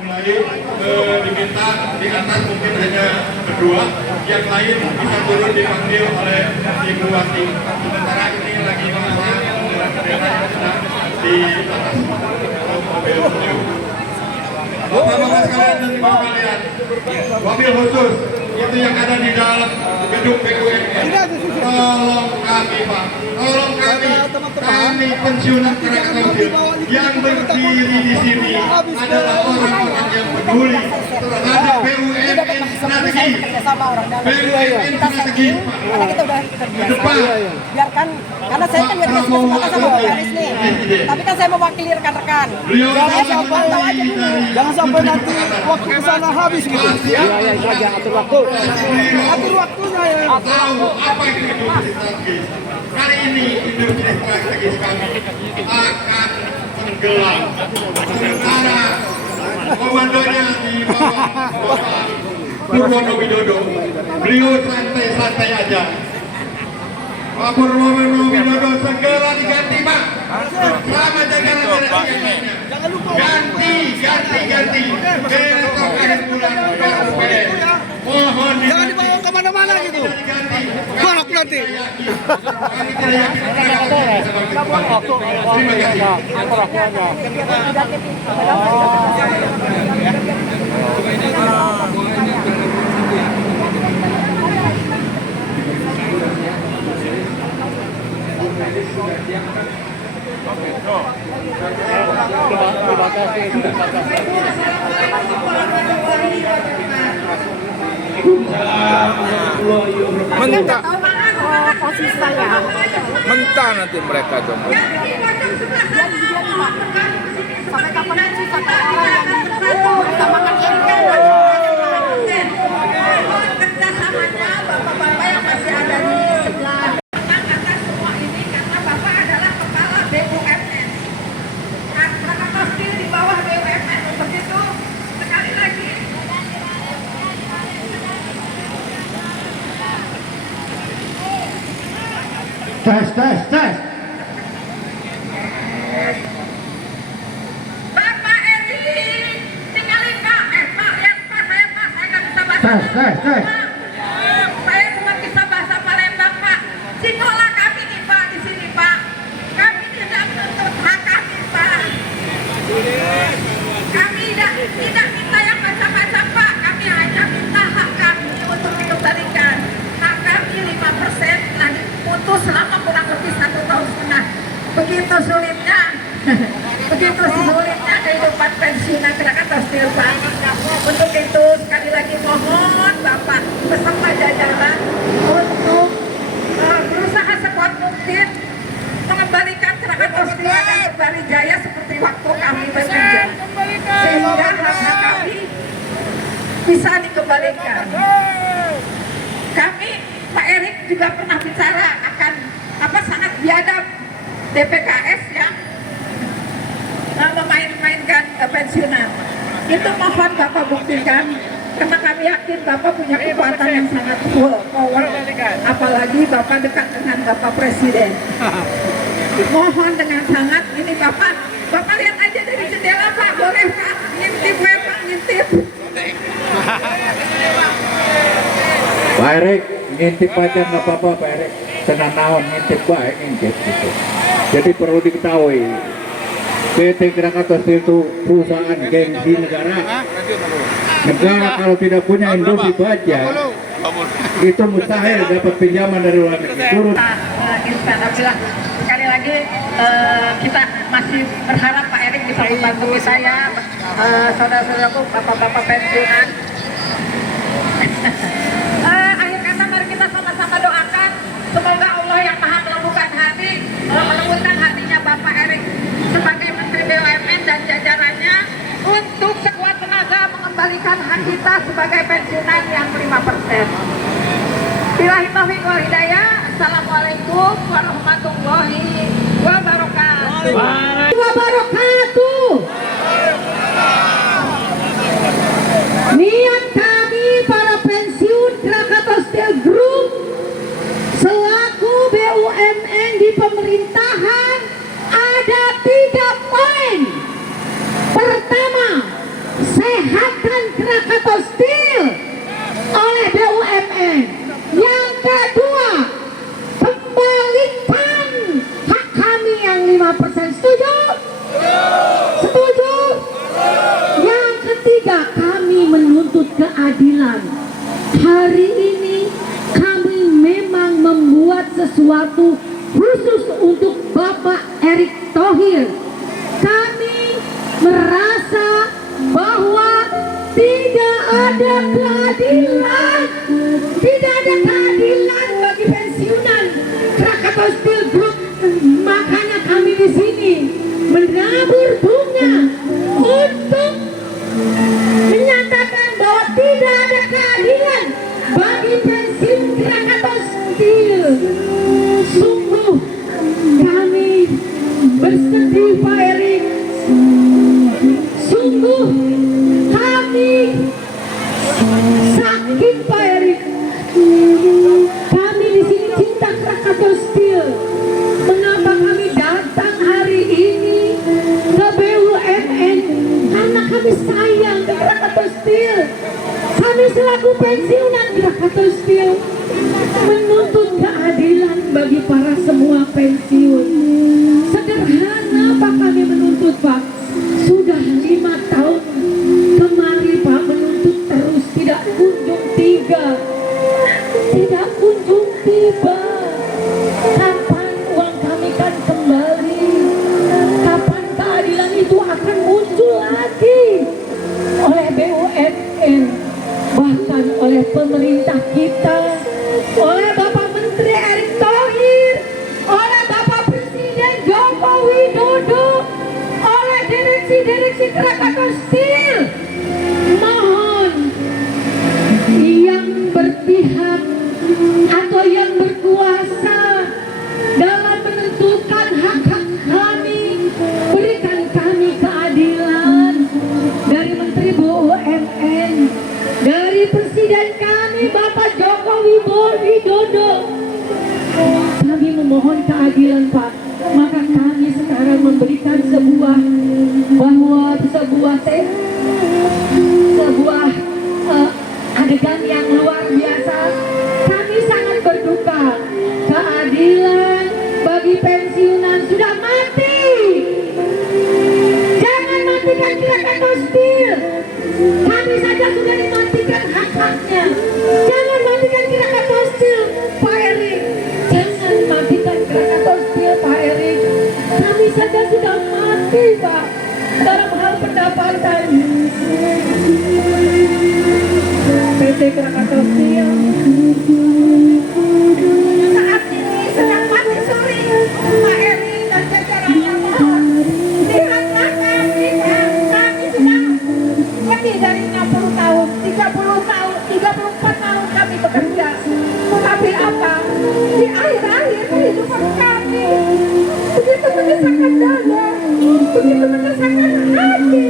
mulai diminta di atas mungkin hanya berdua, yang lain bisa turun dipanggil oleh Ibu Wati. Sementara ini lagi masa bendera yang sedang di atas mobil beliau. Bapak-bapak sekalian dan ibu kalian, mobil khusus itu yang ada di dalam gedung BUMN. Tolong kami Pak, tolong kami pensiunan Krakatautil yang berdiri di sini adalah orang-orang yang peduli terhadap BUMN strategi. BUMN strategi Karena kita udah kerja ke depan. biarkan, karena saya kan biar kesempatan sama Pak Anies nih, tapi kan saya mewakili rekan-rekan. Saya mau pantau aja dulu. Jangan sampai nanti waktu ke sana habis gitu. Iya, itu aja atur waktu. Atur waktunya ya. Tahu apa itu industri strategis. Kali ini industri strategis kami akan tenggelam. Sementara komandonya di bawah Bapak Purwono Widodo, beliau santai-santai aja. Pak Purwono Widodo segera diganti Pak. Sama jajaran ganti. Besok akhir bulan BUMN. Mohon Jangan dibawa kemana-mana gitu. Balok nanti. Kami tidak yakin Krakatautil bisa bangkit. Terima kasih. Mentah, Posisi saya. mentah nanti mereka dong. Sampai kapan sih sampai orang yang bisa makan jengkol? Kerjasamanya bapak-bapak yang masih ada di sebelah. Atas semua ini karena bapak adalah kepala BUMN. Krakatautil di bawah BUMN. Begitu sekali lagi. Tes. Bapak Edi, tinggalin Pak. Pak, lihat Pak, saya nggak bisa bahasa. Tes. Saya cuma bisa bahasa Palembang Pak. Sekolah kami nih Pak di sini Pak. Kami tidak menuntut hak kami Pak. Kami tidak minta yang macam-macam Pak. Kami hanya minta hak kami untuk dikembalikan. Hak kami 5% telah diputus selama kurang lebih 1 tahun DPKS yang memain-mainkan pensiunan. Itu mohon Bapak buktikan, karena kami yakin Bapak punya kekuatan yang sangat power, apalagi Bapak dekat dengan Bapak Presiden. Mohon dengan sangat, ini Bapak lihat aja dari jendela Pak, boleh Pak, ngintip Pak, ngintip. Pak Erik, ngintip aja nggak apa-apa Pak Erik. Senang naon ngintip baik ngintip gitu. Jadi perlu diketahui, PT Krakatau Steel itu perusahaan gengsi negara. Negara kalau tidak punya industri baja, itu mustahil dapat pinjaman dari luar negeri. Turun. Alhamdulillah. Sekali lagi kita masih berharap Pak Erik bisa membantu kita ya, saudara-saudaraku, bapak-bapak pensiunan. Akhir kata mari kita sama-sama doakan semoga Allah yang Maha melembutkan hati, melembutkan hatinya Bapak Erik sebagai Menteri BUMN dan jajarannya untuk sekuat tenaga mengembalikan hak kita sebagai pensiunan yang 5%. Billahi taufiq wal hidayah. Assalamualaikum warahmatullahi wabarakatuh. Niat kami para pensiun Krakatau Steel Group selaku BUMN di pemerintahan ada 3 poin. Pertama, sehatkan Krakatau Steel oleh BUMN. Yang kedua, kembalikan hak kami yang 5%. Setuju? Setuju? Yang ketiga, kami menuntut keadilan. Hari ini kami memang membuat sesuatu khusus untuk Bapak Erick Thohir. Kami merasa bahwa tidak ada keadilan, bagi pensiunan Krakatau Steel Group. Makanya kami di sini menabur bunga untuk menyatakan bahwa tidak ada keadilan bagi pensiun Krakatau Steel. Sungguh kami bersedih Pak Erik. Sungguh kami sakit Pak Erik. Kami di sini cinta Krakatau Steel. Mengapa kami datang hari ini ke BUMN? Karena kami sayang ke Krakatau Steel. Kami selaku pensiunan Krakatau Steel menuntut keadilan bagi para semua pensiun. Sederhana Pak kami menuntut Pak. Sudah 5 tahun kemari Pak menuntut terus, tidak kunjung tiba. Tidak kunjung tiba. Kapan uang kami kan kembali? Kapan keadilan itu akan muncul lagi oleh BUMN, bahkan oleh pemerintah kita, oleh Bapak Menteri Erick Thohir, oleh Bapak Presiden Joko Widodo, oleh direksi Krakatau Steel. Mohon yang berpihak atau yang berkuasa dalam menentukan hak-hak kami, berikan kami keadilan dari Menteri BUMN, dari Presiden kami Bapak Joko Widodo. Kami memohon keadilan Pak. Maka kami sekarang memberikan sebuah adegan yang luar biasa. Kami sangat berduka. Keadilan bagi pensiunan sudah mati. Jangan matikan Krakatau Steel. Kami saja sudah dimatikan hak-haknya. Jangan matikan Krakatau Steel, Pak Erik. Jangan matikan Krakatau Steel, Pak Erik. Kami saja sudah mati, Pak, dalam hal pendapatan. PT Krakatau Steel saat ini sedang mati suri, Pak Erik dan jajarannya. Mohon lihatlah kami sudah lebih dari 60 tahun, 34 tahun kami bekerja. Tapi apa? Di akhir-akhir kehidupan kami begitu mengesahkan dada, begitu mengesahkan hati.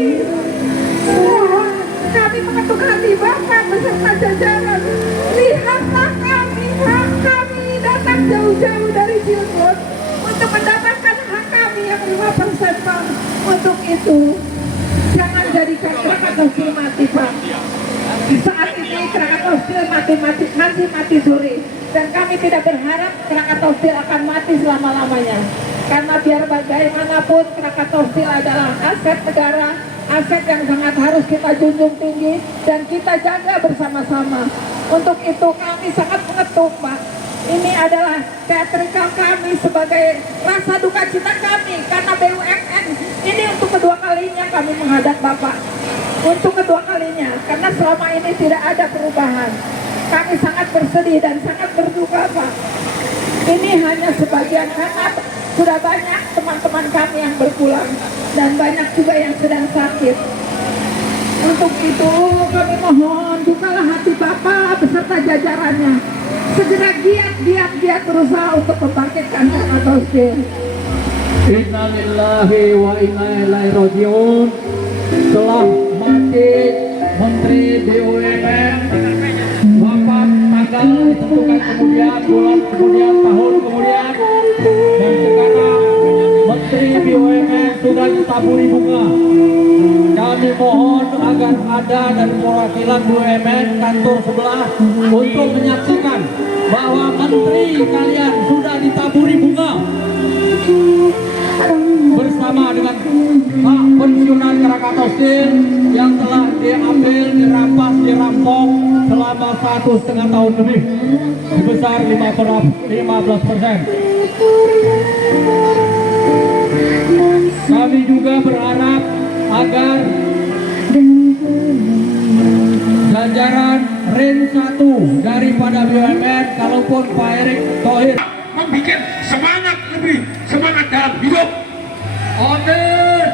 Kami mengetuk hati Bapak beserta jajaran. Lihatlah kami, hak kami datang jauh-jauh dari Cilegon untuk mendapatkan hak kami yang 5% Pak. Untuk itu, jangan jadikan Krakatau Steel mati Pak. Saat ini Krakatau Steel masih mati suri. Dan kami tidak berharap Krakatau Steel akan mati selama-lamanya. Karena biar bagaimanapun Krakatau Steel adalah aset negara, aset yang sangat harus kita junjung tinggi dan kita jaga bersama-sama. Untuk itu kami sangat mengetuk Pak. Ini adalah teatrikal kami sebagai rasa duka cita kami karena BUMN ini untuk kedua kalinya kami menghadap Bapak. Untuk kedua kalinya, karena selama ini tidak ada perubahan. Kami sangat bersedih dan sangat berduka Pak. Ini hanya sebagian karena sudah banyak teman-teman kami yang berpulang dan banyak juga yang sedang sakit. Untuk itu kami mohon bukalah hati Bapak beserta jajarannya. Segera giat berusaha untuk membangkitkan Krakatau Steel. Innalillahi wa inna ilaihi rajiun. Telah mati Menteri BUMN, wafat tanggal ditentukan kemudian, bulan kemudian, tahun kemudian, dan sekarang Menteri BUMN sudah ditaburi bunga. Kami mohon agar ada dari perwakilan BUMN kantor sebelah untuk menyaksikan bahwa Menteri kalian sudah ditaburi bunga bersama dengan hak pensiunan Krakatau Steel yang telah diambil, dirampas, dirampok selama 1,5 tahun lebih sebesar 15%. Kami juga berharap agar jajaran Ren 1 daripada BUMN, kalaupun Pak Erick Thohir membuat semangat lebih, semangat dalam hidup. order.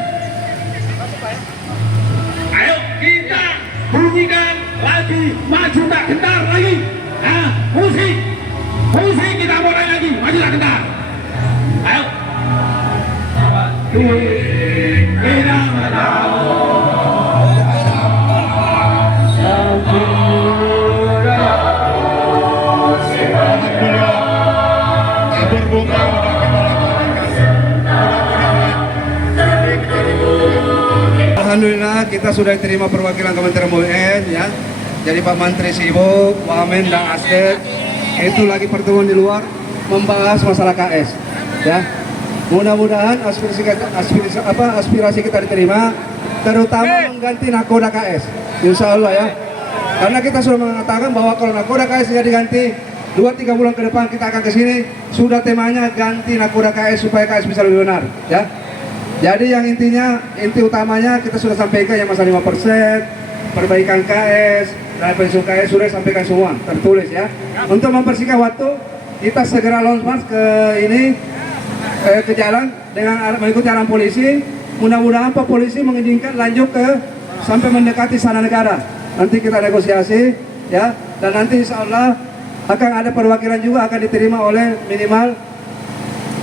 Ayo kita bunyikan lagi, maju tak gentar lagi. Musik kita mulai lagi, maju tak gentar. Ayo. Kita Alhamdulillah kita sudah diterima perwakilan Kementerian BUMN ya. Jadi Pak Menteri sibuk, Wamen dan Asdep itu lagi pertemuan di luar membahas masalah KS ya. Mudah-mudahan aspirasi kita diterima, terutama mengganti nakoda KS. Insya Allah ya. Karena kita sudah mengatakan bahwa kalau nakoda KS tidak diganti 2-3 bulan ke depan kita akan ke sini, sudah temanya ganti nakoda KS supaya KS bisa lebih benar ya. Jadi yang inti utamanya kita sudah sampaikan yang masalah 5%, perbaikan KS, dan pensiun KS sudah sampaikan semua, tertulis ya. Untuk mempersingkat waktu, kita segera launch mas ke jalan dengan mengikuti arahan polisi. Mudah-mudahan Pak Polisi mengizinkan lanjut sampai mendekati Istana Negara. Nanti kita negosiasi ya, dan nanti insya Allah akan ada perwakilan juga akan diterima oleh minimal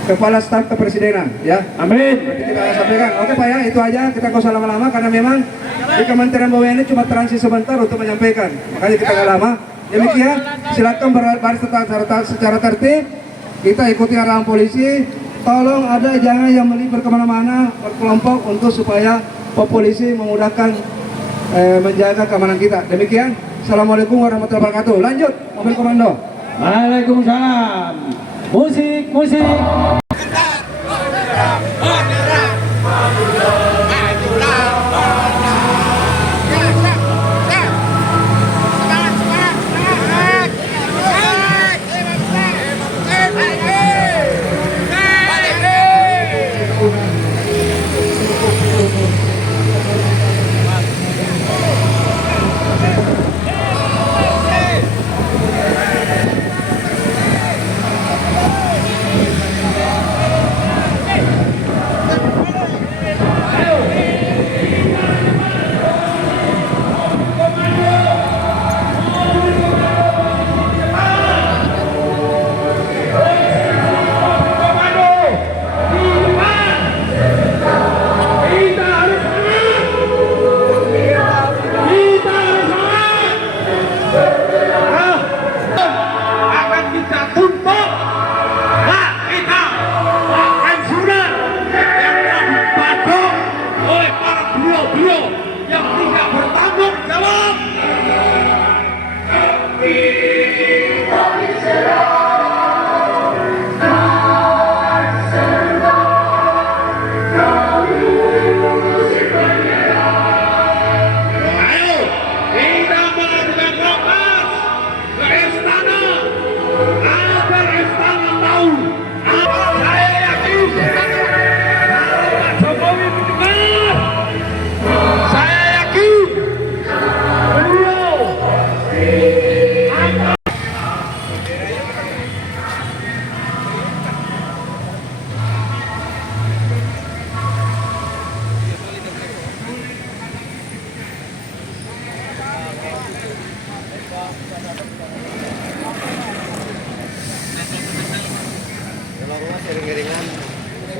Kepala Staf Kepresidenan ya. Amin. Nanti kita akan sampaikan. Oke Pak ya, itu aja, kita nggak usah lama-lama karena memang di Kementerian BUMN ini cuma transit sebentar untuk menyampaikan, makanya kita nggak lama. Demikian, silakan berbaris secara tertib, kita ikuti arahan polisi. Tolong ada jangan yang melibat kemana-mana berkelompok untuk supaya polisi memudahkan menjaga keamanan kita. Demikian, Assalamualaikum warahmatullahi wabarakatuh. Lanjut, mobil komando. Waalaikumsalam. Musik.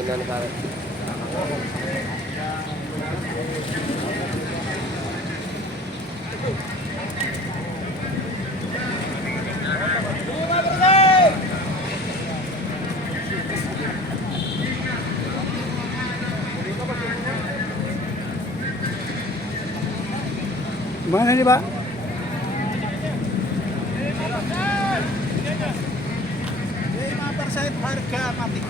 Mana nih, Pak? Harga mati.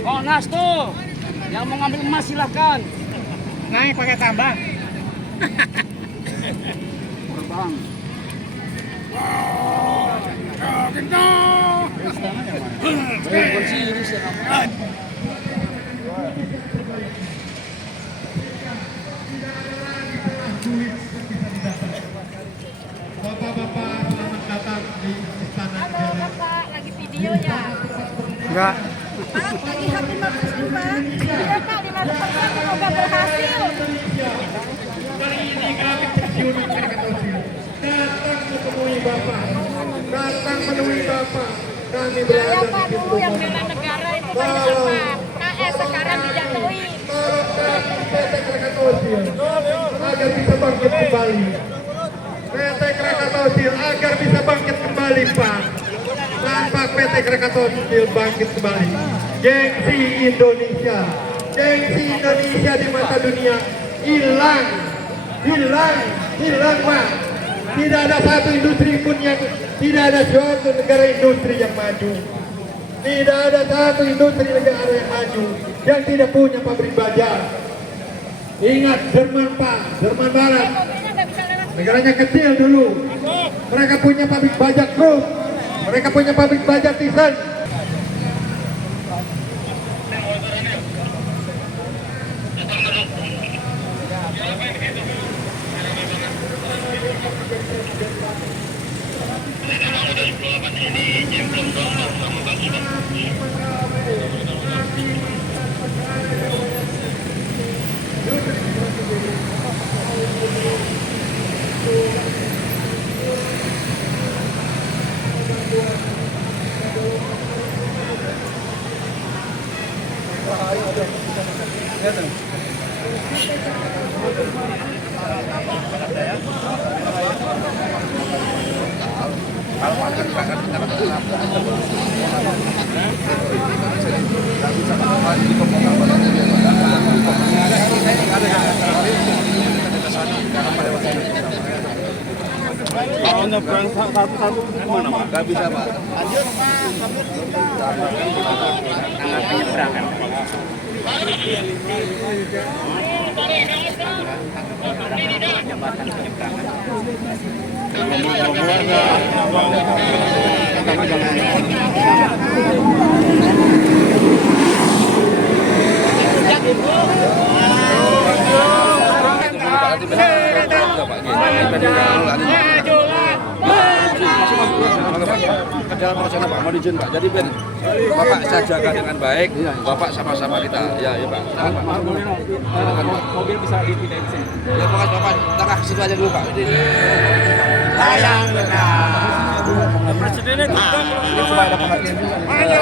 Oh, Nas tuh. Yang mau ngambil emas silahkan. Naik pakai tambang. Terbang. Bapak-bapak selamat datang di Istana Halo Bapak, lagi video ya? Enggak. Pak, lagi happy bagus nih Pak. Iya Pak, 50% semoga berhasil. Kali ini kami pensiunan Krakatausia datang menemui Bapak, datang menemui Bapak. Kami Saya berada Pak di dulu yang bela negara itu banyak Pak. KS sekarang dijatuhi. PT Krakatausia agar bisa bangkit kembali. PT Krakatausia agar bisa bangkit kembali, Pak. Tanpa PT Krakatausia bangkit kembali, gengsi Indonesia di mata dunia hilang, Pak. Tidak ada satu industri pun tidak ada suatu negara industri yang maju. Tidak ada satu industri negara yang maju yang tidak punya pabrik baja. Ingat Jerman, Pak, Jerman Barat. Negaranya kecil dulu. Mereka punya pabrik baja Krupp. Mereka punya pabrik baja Thyssen. Kalau nyebrang satu-satu gimana, Pak? Nggak bisa, Pak. Penyeberangan. Jembatan penyeberangan. Dalam rencana Pak, mohon izin Pak. Jadi biar Bapak saya jaga dengan baik, Bapak sama-sama kita. Ya, ya Pak. Silakan Pak. Silakan Pak. Mobil bisa dipindahin sini. Ya Pak, Bapak tengah ke situ aja dulu Pak. Ini Sayang benar. Presidennya juga. Ini supaya ada perhatian juga. Maju.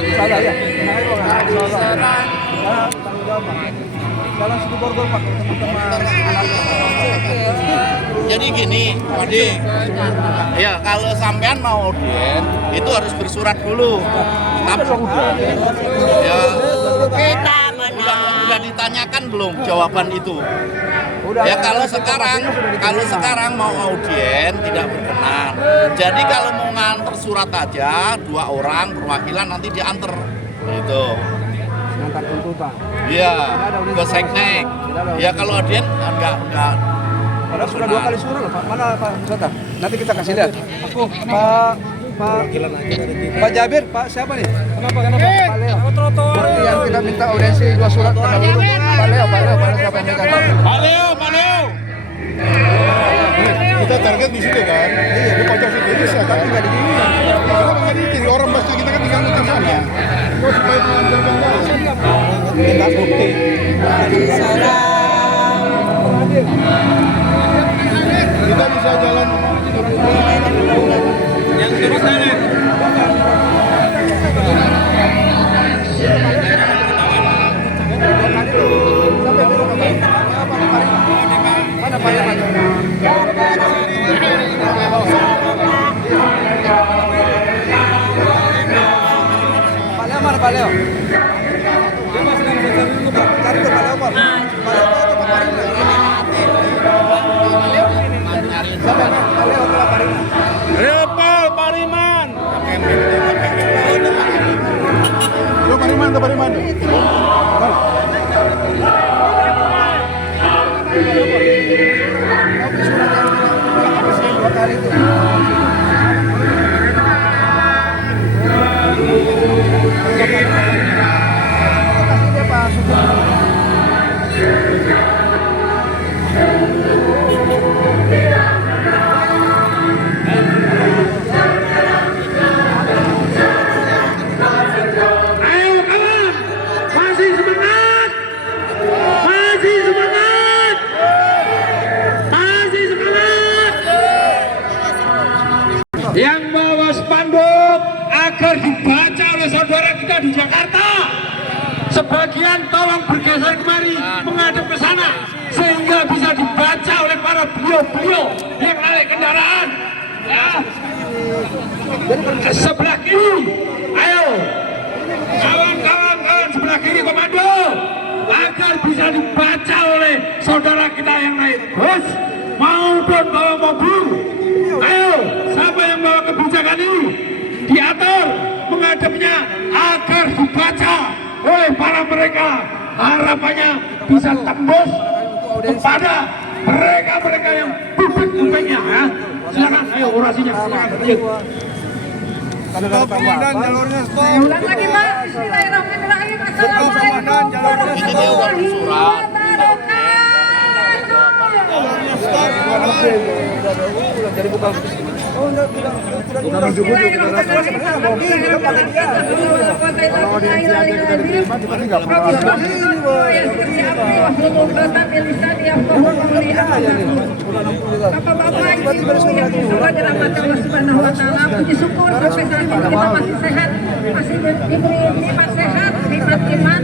Salah ya. Tanggung jawab Pak. Jalan situ borgol Pak, teman-teman. Jadi gini, Odi, ya kalau sampean mau audien itu harus bersurat dulu. Tapi ya kita udah ditanyakan belum jawaban itu? Ya kalau sekarang mau audien tidak berkenan. Jadi kalau mau nganter surat aja 2 orang perwakilan nanti diantar gitu. Ngantar tuntutan. Iya, ke seknek. Ya kalau audien enggak. Padahal sudah 2 kali suruh loh Pak. Mana Pak Sota? Nanti kita kasih lihat. Aku Pak Jabir, Pak siapa nih? Kenapa? Pak Leo. Seperti yang kita minta audiensi 2 surat Pak Leo. Pak Leo siapa yang megang? Pak Leo. Kita target di situ kan? Iya, di pojok tapi nggak digini. Kenapa nggak digini? Orang basta kita kan tinggal ke sana. Kok supaya melancarkan jalan? Kita bukti. Kita bisa jalan. Yang dari sana. Mana Pak ya? Pak Leo. Dia masih cari dulu Pak. Cari ke Pak Leo Pak. Pak Leo atau Pak Parina? Pak Leo atau Pak Parina? Repal Pariman. Yo Pariman ke Pariman. Yang bawa spanduk agar dibaca oleh saudara kita di Jakarta. Sebagian tolong bergeser kemari, menghadap ke sana, sehingga bisa dibaca oleh para beliau-beliau yang naik kendaraan. Ya. Sebelah kiri, ayo, kawan-kawan sebelah kiri komando, agar bisa dibaca oleh saudara kita yang naik bus maupun bawa mobil. Ayo, siapa yang bawa kebijakan ini diatur menghadapnya agar dibaca oleh para mereka. Harapannya bisa tembus kepada mereka-mereka yang publik-publiknya ya. Silakan, ayo orasinya. Stop komandan, jalurnya stop. Ulang lagi Pak. Bismillahirrahmanirrahim. Assalamualaikum warahmatullahi wabarakatuh. Jadi bukan puji syukur sampai saat ini kita masih sehat, masih diberi nikmat sehat, nikmat iman,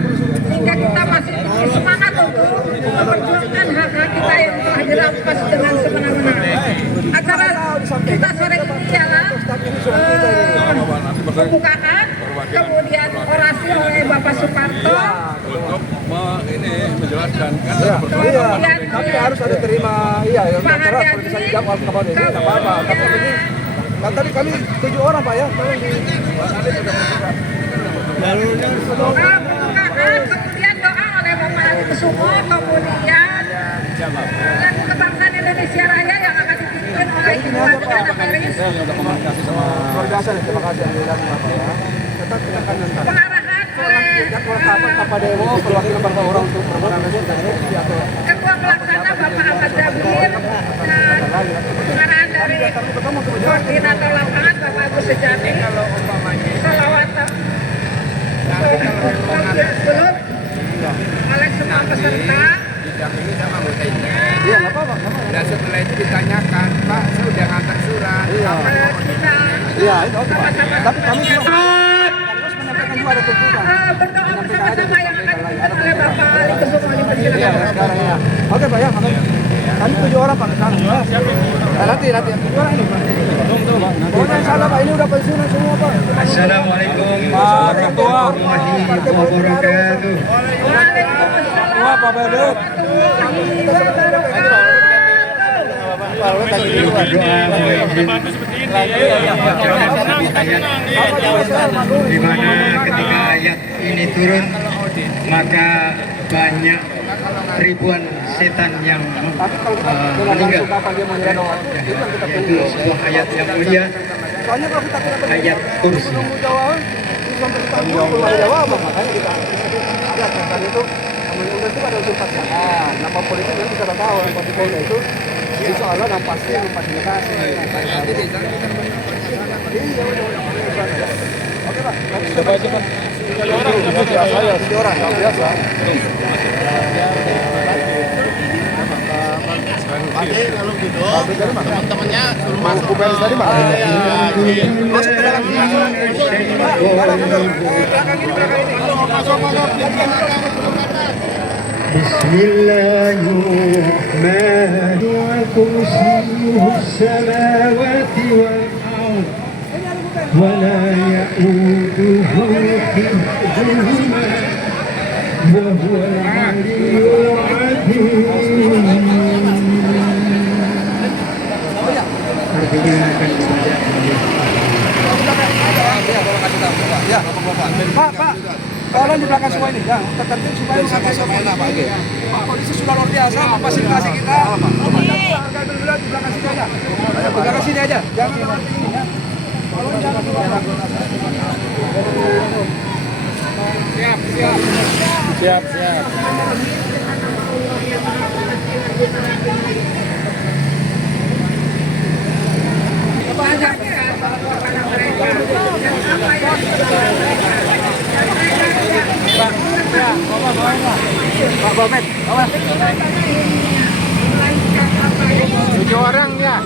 sehingga kita masih semangat untuk memperjuangkan hak-hak kita yang telah dirampas dengan semena-mena. Acara kita sore ini ialah pembukaan, kemudian orasi oleh Bapak Suparto. Menjelaskan kan tapi harus ada terima yang keras kalau bisa dijawab kapan ini enggak apa-apa. Kan tadi kami 7 orang Pak ya. Tolong di Pembukaan, kemudian doa oleh Bapak Ali Kusumo, kemudian lagu kebangsaan Indonesia Raya yang akan dipimpin oleh Ibu Anak Peris. luar biasa nih, terima kasih Bapak ya. Tetap kita akan nanti. Pengarahan oleh Apa demo perwakilan beberapa orang untuk permohonan Ketua Pelaksana Bapak Ahmad Jabir dan pengarahan dari Koordinator Lapangan Bapak Agus Sejati. Salawatan oleh semua peserta. Iya, nggak apa-apa. Dan setelah itu ditanyakan, Pak, saya udah ngantar surat. Iya, itu oke Pak. Tapi kami juga harus menyampaikan juga ada tuntutan. Berdoa bersama-sama yang akan dipimpin oleh Bapak Ali Kusumo. Iya, sekarang ya. Oke Pak ya, kami 7 orang Pak kesana. Nah, nanti 7 orang ini Pak. Pokoknya salah Pak, ini udah pensiunan semua Pak. Assalamualaikum warahmatullahi wabarakatuh. Wah, Pak Badut. Di mana ketika ayat ini turun, maka banyak ribuan setan yang meninggal. Itu sebuah ayat yang mulia, ayat kursi. Ada unsur paksaan. Nama politik nanti kita tahu, politik itu insya Allah yang pasti fasilitasi. Oke Pak. Coba aja Pak. 7 orang biasa ya, 7 orang biasa. Pak, kalau gitu teman-temannya suruh masuk ke tadi Pak. Masuk ke belakang ini. Masuk. Bismillahirrahmanirrahim. Kursiyuhu samawati wal ardh wa la ya'uduhu hifdhuhuma wa huwal 'aliyyul 'azim. Artinya akan Ya, Pak, tolong di belakang semua ini, ya, tertentu supaya sama-sama enak, Pak. Pak polisi sudah luar biasa, fasilitasi kita. Di belakang sini aja. Di belakang sini aja. Jangan lewat sini, ya. Tolong jangan lewat. Siap. Pak Bomet, awas. 7 orang ya.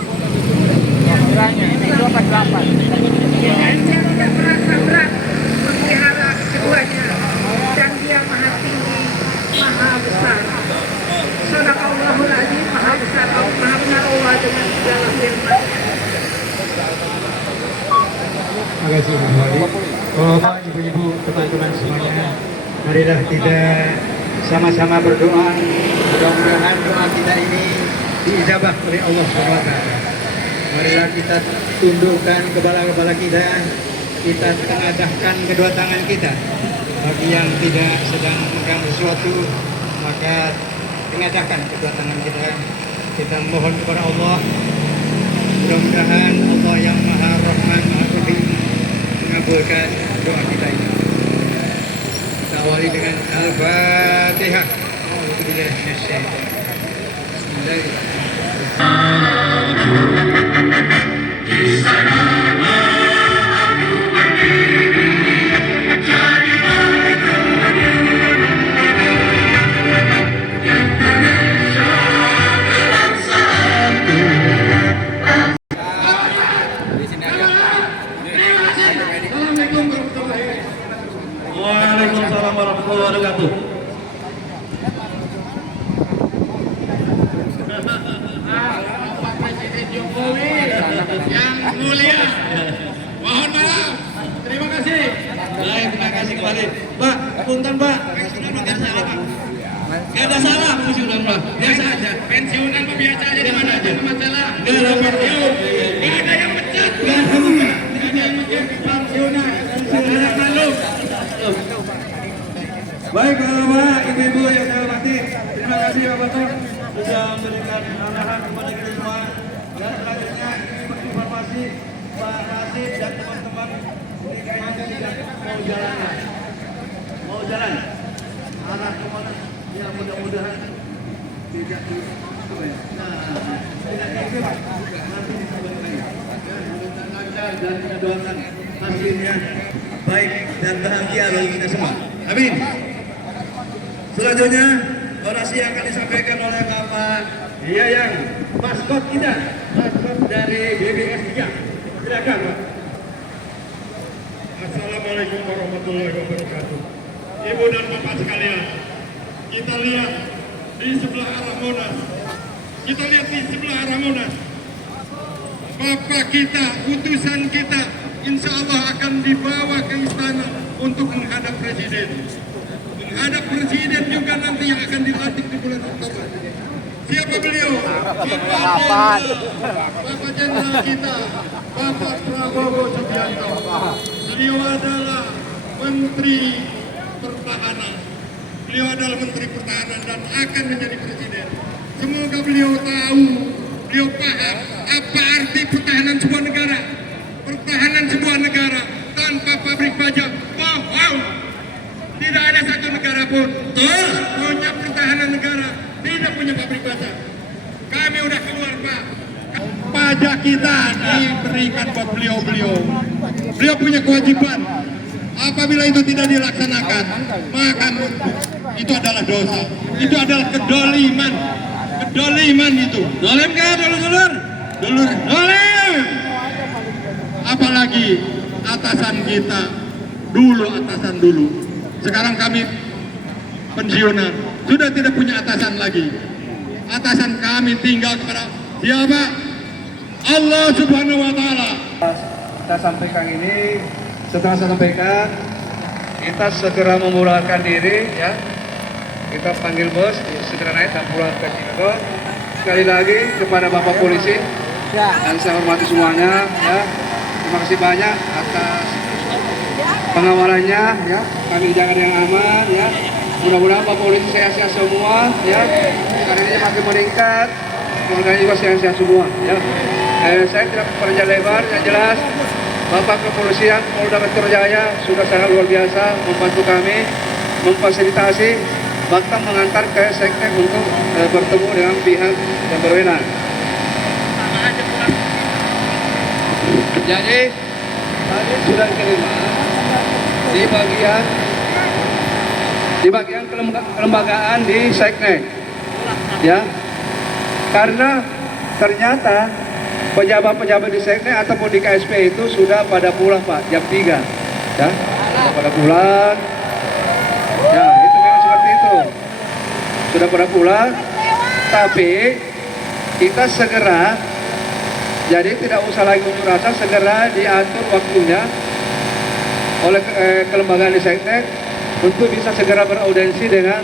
Kiranya 28. Jangan merasa berat memelihara keduanya, dan dia maha tinggi, maha besar. Sadaqallahul Azim, maha besar, maha benar Allah dengan segala firman. Terima kasih Mas Wali. Bapak, ibu-ibu, teman-teman semuanya, marilah kita sama-sama berdoa. Mudah-mudahan doa kita ini diijabah oleh Allah SWT. Marilah kita tundukkan kepala-kepala kita tengadahkan kedua tangan kita. Bagi yang tidak sedang memegang sesuatu, maka tengadahkan kedua tangan kita. Kita mohon kepada Allah. Mudah-mudahan Allah yang Maha Rahman, Maha Rahim mengabulkan doa kita ini. Kita awali dengan Al-Fatihah. Waalaikumsalam warahmatullahi wabarakatuh. Pak Presiden Jokowi yang mulia, mohon maaf. Terima kasih. Baik, terima kasih kembali. Pak, punten Pak. Gak ada salah pensiunan Pak. Biasa aja. Pensiunan Pak, biasa aja, di mana aja masalah. Gak ada pensiun. Gak ada yang pecat. Gak ada Pak. Gak ada yang pecat. Pensiunan. Anak malu. Baik Bapak, Ibu-ibu yang saya hormati, terima kasih Bapak sudah memberikan arahan kepada kita semua. Dan selanjutnya informasi Pak Rasid dan teman-teman mau jalan, arah kemana? Ya mudah-mudahan tidak di nanti disampaikan. Mudah-mudahan dan kita doakan hasilnya baik dan bahagia bagi kita semua. Amin. Selanjutnya orasi yang akan disampaikan oleh Bapak Yayang, maskot kita, maskot dari BBS 3. Silakan Pak. Assalamualaikum warahmatullahi wabarakatuh. Ibu dan bapak sekalian, kita lihat di sebelah arah Monas. Bapak kita, utusan kita, insya Allah akan dibawa ke istana untuk menghadap presiden. Menghadap presiden juga nanti yang akan dilantik di bulan Oktober. Siapa beliau? Bapak Jenderal kita, Bapak Prabowo Subianto. Beliau adalah Menteri Pertahanan. Beliau adalah Menteri Pertahanan dan akan menjadi presiden. Semoga beliau tahu, beliau paham apa arti pertahanan sebuah negara. Pertahanan sebuah negara tanpa pabrik baja bohong. Tidak ada satu negara pun punya pertahanan negara tidak punya pabrik baja. Kami udah keluar Pak. hajah kita diberikan buat beliau-beliau. Beliau punya kewajiban. Apabila itu tidak dilaksanakan, maka itu adalah dosa. Itu adalah kedoliman. Kedoliman itu. Dolim kan, dulur-dulur? Dolim. Apalagi atasan kita atasan dulu. Sekarang kami pensiunan, sudah tidak punya atasan lagi. Atasan kami tinggal kepada siapa? Allah Subhanahu wa Ta'ala. Kita sampaikan ini, setelah saya sampaikan, kita segera memulangkan diri, ya. Kita panggil bos, segera naik dan pulang ke Cirebon. Sekali lagi kepada Bapak Polisi dan saya hormati semuanya, ya. Terima kasih banyak atas pengawalannya, ya. Kami jaga dengan aman, ya. Mudah-mudahan Bapak Polisi sehat-sehat semua, ya. Sekarang ini makin meningkat, keluarganya juga sehat-sehat semua, ya. Saya tidak berpanjang lebar, yang jelas Bapak Kepolisian Polda Metro Jaya sudah sangat luar biasa membantu kami, memfasilitasi, bahkan mengantar ke Seknek untuk bertemu dengan pihak yang berwenang. Jadi tadi sudah diterima di bagian kelembagaan di Seknek, ya, karena ternyata pejabat-pejabat di Seknek ataupun di KSP itu sudah pada pulang Pak, jam 3, ya, sudah pada pulang, ya, itu memang seperti itu, sudah pada pulang, tapi kita segera, jadi tidak usah lagi unjuk rasa, segera diatur waktunya oleh kelembagaan di Seknek untuk bisa segera beraudiensi dengan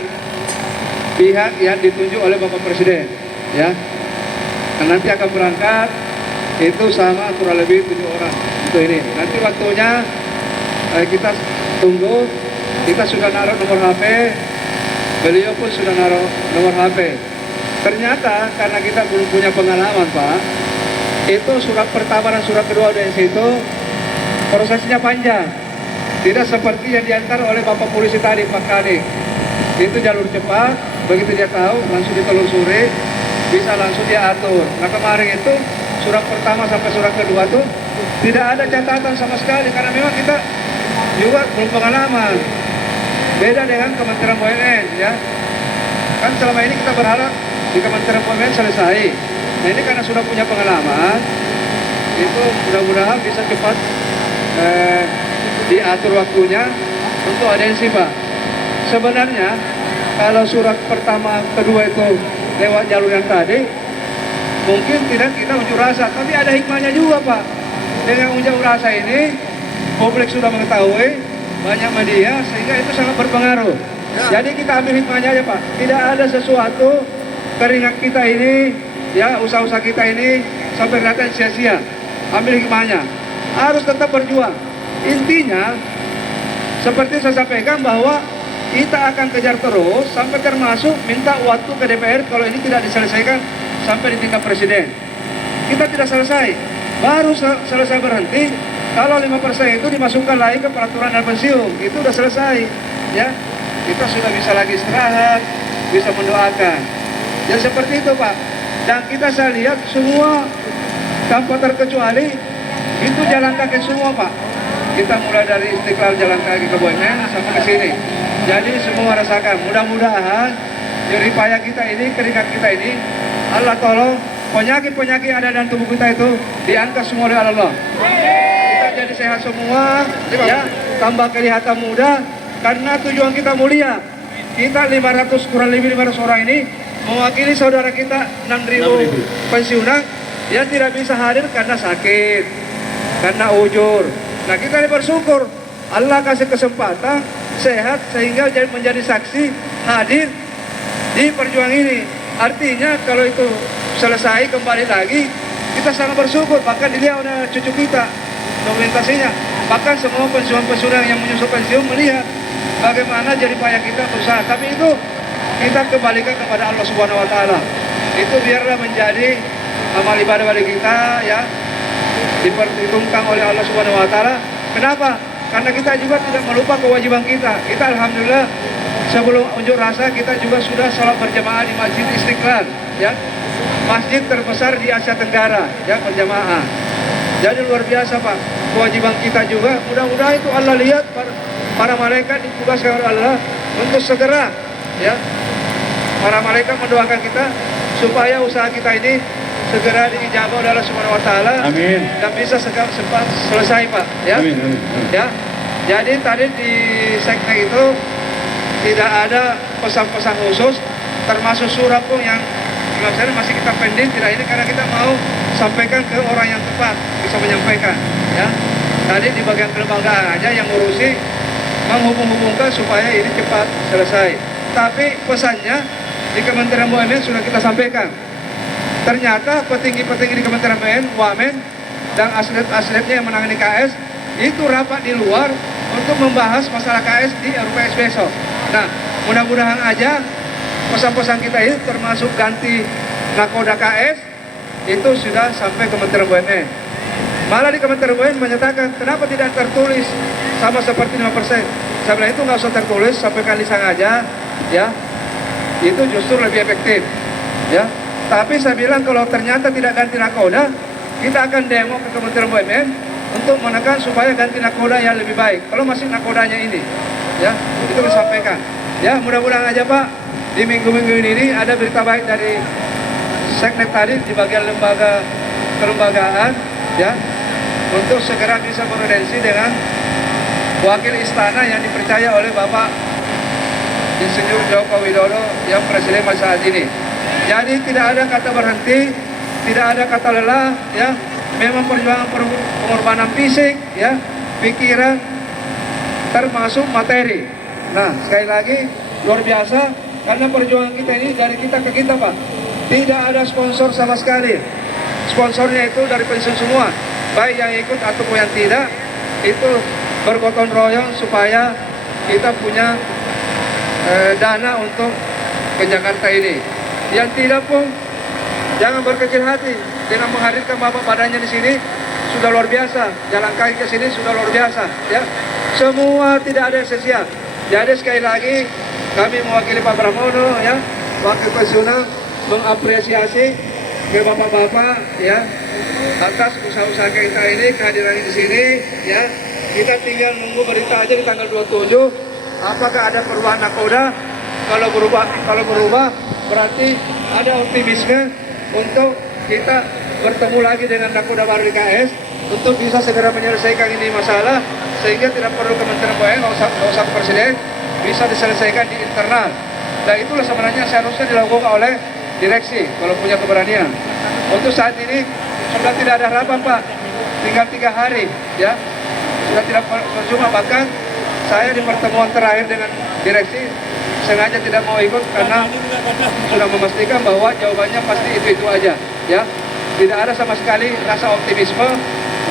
pihak yang ditunjuk oleh Bapak Presiden, ya. Dan nanti akan berangkat itu sama kurang lebih 7 orang untuk ini. Nanti waktunya kita tunggu. Kita sudah naruh nomor HP, beliau pun sudah naruh nomor HP. Ternyata karena kita belum punya pengalaman Pak, itu surat pertama dan surat kedua audiensi itu prosesnya panjang. Tidak seperti yang diantar oleh Bapak Polisi tadi, Pak Kadek. Itu jalur cepat, begitu dia tahu langsung ditelusuri, bisa langsung dia atur. Nah kemarin itu surat pertama sampai surat kedua tuh tidak ada catatan sama sekali karena memang kita juga belum pengalaman. Beda dengan Kementerian BUMN, ya. Kan selama ini kita berharap di Kementerian BUMN selesai. Nah ini karena sudah punya pengalaman, itu mudah-mudahan bisa cepat diatur waktunya untuk audiensi Pak. Sebenarnya kalau surat pertama kedua itu lewat jalur yang tadi, mungkin tidak kita unjuk rasa, tapi ada hikmahnya juga Pak. Dengan unjuk rasa ini, publik sudah mengetahui, banyak media, sehingga itu sangat berpengaruh. Ya. Jadi kita ambil hikmahnya aja Pak. Tidak ada sesuatu keringat kita ini, ya usaha-usaha kita ini sampai kelihatan sia-sia. Ambil hikmahnya, harus tetap berjuang. Intinya, seperti saya sampaikan bahwa kita akan kejar terus sampai termasuk minta waktu ke DPR kalau ini tidak diselesaikan sampai di tingkat presiden. Kita tidak selesai, baru selesai berhenti kalau 5% itu dimasukkan lagi ke peraturan dan pensiun, itu sudah selesai, ya. Kita sudah bisa lagi istirahat, bisa mendoakan. Ya seperti itu Pak. Dan kita saya lihat semua tanpa terkecuali itu jalan kaki semua Pak. Kita mulai dari Istiqlal jalan kaki ke BUMN sampai ke sini. Jadi semua rasakan. Mudah-mudahan jerih payah kita ini, keringat kita ini, Allah tolong penyakit-penyakit ada dalam tubuh kita itu diangkat semua oleh Allah. Kita jadi sehat semua, ya, tambah kelihatan muda karena tujuan kita mulia. Kita 500 kurang lebih 500 orang ini mewakili saudara kita 6.000 pensiunan yang tidak bisa hadir karena sakit, karena ujur. Nah kita ini bersyukur Allah kasih kesempatan sehat sehingga menjadi saksi hadir di perjuangan ini. Artinya kalau itu selesai kembali lagi kita sangat bersyukur. Bahkan dilihat oleh cucu kita dokumentasinya. Bahkan semua pensiun-pensiunan yang menyusul pensiun melihat bagaimana jerih payah kita berusaha. Tapi itu kita kembalikan kepada Allah Subhanahu Wa Taala. Itu biarlah menjadi amal ibadah bagi kita, ya, diperhitungkan oleh Allah Subhanahu Wa Taala. Kenapa? Karena kita juga tidak melupa kewajiban kita. Kita alhamdulillah sebelum unjuk rasa kita juga sudah sholat berjamaah di Masjid Istiqlal, ya. masjid terbesar di Asia Tenggara, ya, berjamaah. Jadi luar biasa Pak, kewajiban kita juga, mudah-mudahan itu Allah lihat, para malaikat ditugaskan oleh Allah untuk segera, ya, para malaikat mendoakan kita supaya usaha kita ini segera diijabah oleh Allah Subhanahu wa taala. Amin. Dan bisa cepat selesai Pak, ya. Amin, amin. Ya. Jadi tadi di seknek itu tidak ada pesan-pesan khusus, termasuk surat pun yang masih kita pending, tidak ini karena kita mau sampaikan ke orang yang tepat, bisa menyampaikan, ya. Tadi di bagian kelembagaan aja yang ngurusi menghubung-hubungkan supaya ini cepat selesai. Tapi pesannya di Kementerian BUMN sudah kita sampaikan. Ternyata petinggi-petinggi di Kementerian BUMN, Wamen, dan atlet-atletnya yang menangani KS itu rapat di luar untuk membahas masalah KS di RUPS besok. Nah, mudah-mudahan aja pesan-pesan kita ini termasuk ganti nakoda KS itu sudah sampai Kementerian BUMN. Malah di Kementerian BUMN menyatakan kenapa tidak tertulis sama seperti 5%. Saya bilang itu nggak usah tertulis, sampaikan lisan aja, ya. Itu justru lebih efektif, ya. Tapi saya bilang kalau ternyata tidak ganti nakoda, kita akan demo ke Kementerian BUMN untuk menekan supaya ganti nakoda yang lebih baik. Kalau masih nakodanya ini, ya, itu disampaikan. Ya, mudah-mudahan aja Pak, di minggu-minggu ini ada berita baik dari seknek tadi di bagian lembaga kelembagaan, ya, untuk segera bisa beraudiensi dengan wakil istana yang dipercaya oleh Bapak Insinyur Joko Widodo yang presiden masa saat ini. Jadi tidak ada kata berhenti, tidak ada kata lelah, ya. Memang perjuangan pengorbanan fisik, ya, pikiran, termasuk materi. Nah, sekali lagi luar biasa karena perjuangan kita ini dari kita ke kita Pak. Tidak ada sponsor sama sekali. Sponsornya itu dari pensiun semua, baik yang ikut ataupun yang tidak. Itu bergotong royong supaya kita punya dana untuk ke Jakarta ini. Yang tidak pun jangan berkecil hati dengan menghadirkan bapak badannya di sini sudah luar biasa. Jalan kaki ke sini sudah luar biasa, ya. Semua tidak ada yang sia-sia. Jadi sekali lagi kami mewakili Pak Pramono, ya, wakil pensiunan mengapresiasi ke bapak-bapak, ya, atas usaha-usaha kita ini, kehadiran di sini, ya. Kita tinggal menunggu berita aja di tanggal 27 apakah ada perubahan nakoda. Kalau berubah berarti ada optimisme untuk kita bertemu lagi dengan nakoda baru di KS untuk bisa segera menyelesaikan ini masalah sehingga tidak perlu Kementerian BUMN, nggak usah presiden, bisa diselesaikan di internal. Dan itulah sebenarnya seharusnya dilakukan oleh direksi kalau punya keberanian. Untuk saat ini sudah tidak ada harapan Pak, tinggal 3 hari, ya, sudah tidak percuma. Bahkan saya di pertemuan terakhir dengan direksi sengaja tidak mau ikut karena sudah memastikan bahwa jawabannya pasti itu aja, ya. Tidak ada sama sekali rasa optimisme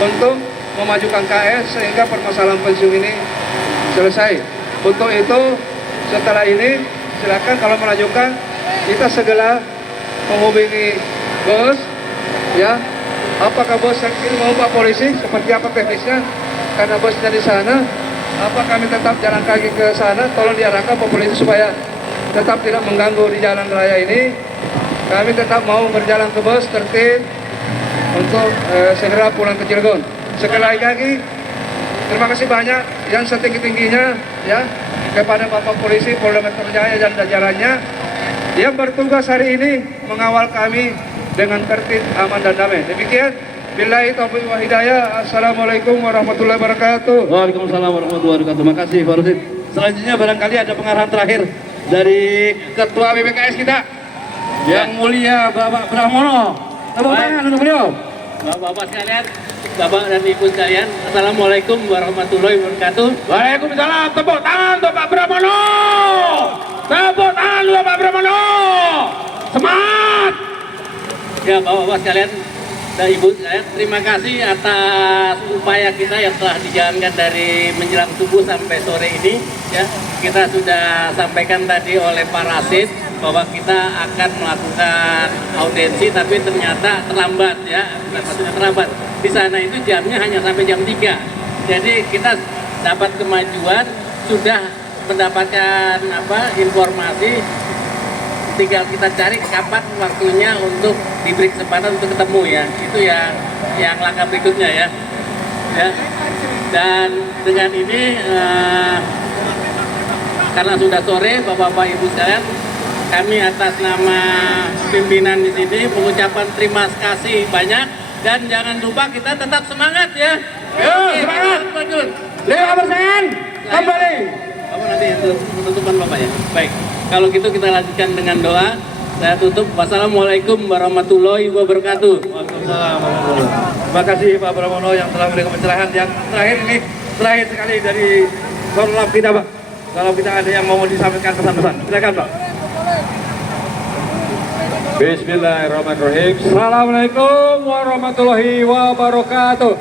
untuk memajukan KS sehingga permasalahan pensiun ini selesai. Untuk itu setelah ini silakan kalau melanjutkan kita segera menghubungi bos, ya. Apakah bos ini mau Pak Polisi seperti apa teknisnya karena bosnya di sana. Apa kami tetap jalan kaki ke sana, tolong diarahkan Pak Polisi supaya tetap tidak mengganggu di jalan raya ini. Kami tetap mau berjalan ke bus tertib untuk segera pulang ke Cilegon. Sekali lagi, terima kasih banyak yang setinggi-tingginya, ya, kepada Bapak Polisi Polda Metro Jaya dan jajarannya yang bertugas hari ini mengawal kami dengan tertib, aman dan damai. Demikian. Billahi taufiq wa hidayah. Assalamualaikum warahmatullahi wabarakatuh. Waalaikumsalam warahmatullahi wabarakatuh. Makasih Pak Rusid. Selanjutnya barangkali ada pengarahan terakhir dari Ketua BPKS kita, yang mulia Bapak Pramono. Tepuk tangan untuk beliau. Bapak-bapak sekalian, Bapak dan Ibu sekalian, Assalamualaikum warahmatullahi wabarakatuh. Waalaikumsalam. Tepuk tangan untuk Pak Pramono. Tepuk tangan untuk Pak Pramono. Semangat. Ya, Bapak-bapak sekalian dan Ibu sekalian, terima kasih atas upaya kita yang telah dijalankan dari menjelang subuh sampai sore ini. Ya, kita sudah sampaikan tadi oleh Pak Rasid bahwa kita akan melakukan audiensi, tapi ternyata terlambat, ya, sudah terlambat. Di sana itu jamnya hanya sampai jam 3. Jadi kita dapat kemajuan, sudah mendapatkan informasi tinggal kita cari kapan waktunya untuk diberi kesempatan untuk ketemu ya. Itu yang langkah berikutnya ya. Dan dengan ini karena sudah sore, Bapak-bapak Ibu sekalian, kami atas nama pimpinan di sini mengucapkan terima kasih banyak dan jangan lupa kita tetap semangat ya. Yuk, semangat. 5% kembali. Bapak nanti untuk penutupan Bapak ya. Baik. Kalau gitu kita lanjutkan dengan doa. Saya tutup. Wassalamualaikum warahmatullahi wabarakatuh. Waalaikumsalam warahmatullahi wabarakatuh. Terima kasih Pak Pramono yang telah memberikan pencerahan yang terakhir sekali dari Korlap kita, Pak. Kalau kita ada yang mau disampaikan pesan-pesan, silakan Pak. Bismillahirrahmanirrahim. Assalamualaikum warahmatullahi wabarakatuh.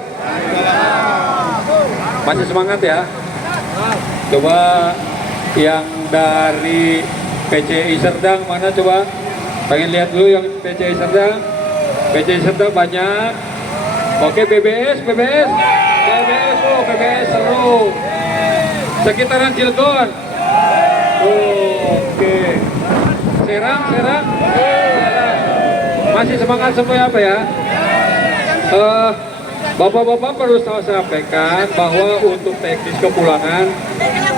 Masih semangat ya. Coba yang dari PCI Serdang mana coba? Pengen lihat dulu yang PCI Serdang. PCI Serdang banyak. Oke, BBS seru. Sekitaran Cilegon. Oke. Serang. Masih semangat semua apa ya? Bapak-bapak perlu saya sampaikan bahwa untuk teknis kepulangan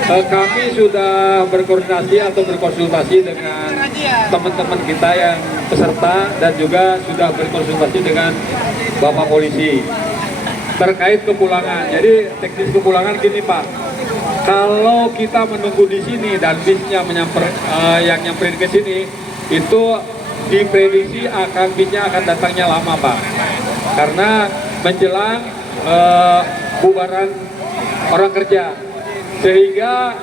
kami sudah berkoordinasi atau berkonsultasi dengan teman-teman kita yang peserta dan juga sudah berkonsultasi dengan Bapak Polisi terkait kepulangan. Jadi teknis kepulangan gini Pak, kalau kita menunggu di sini dan bisnya yang nyamperin ke sini, itu diprediksi bisnya akan datangnya lama Pak, karena menjelang bubaran orang kerja. Sehingga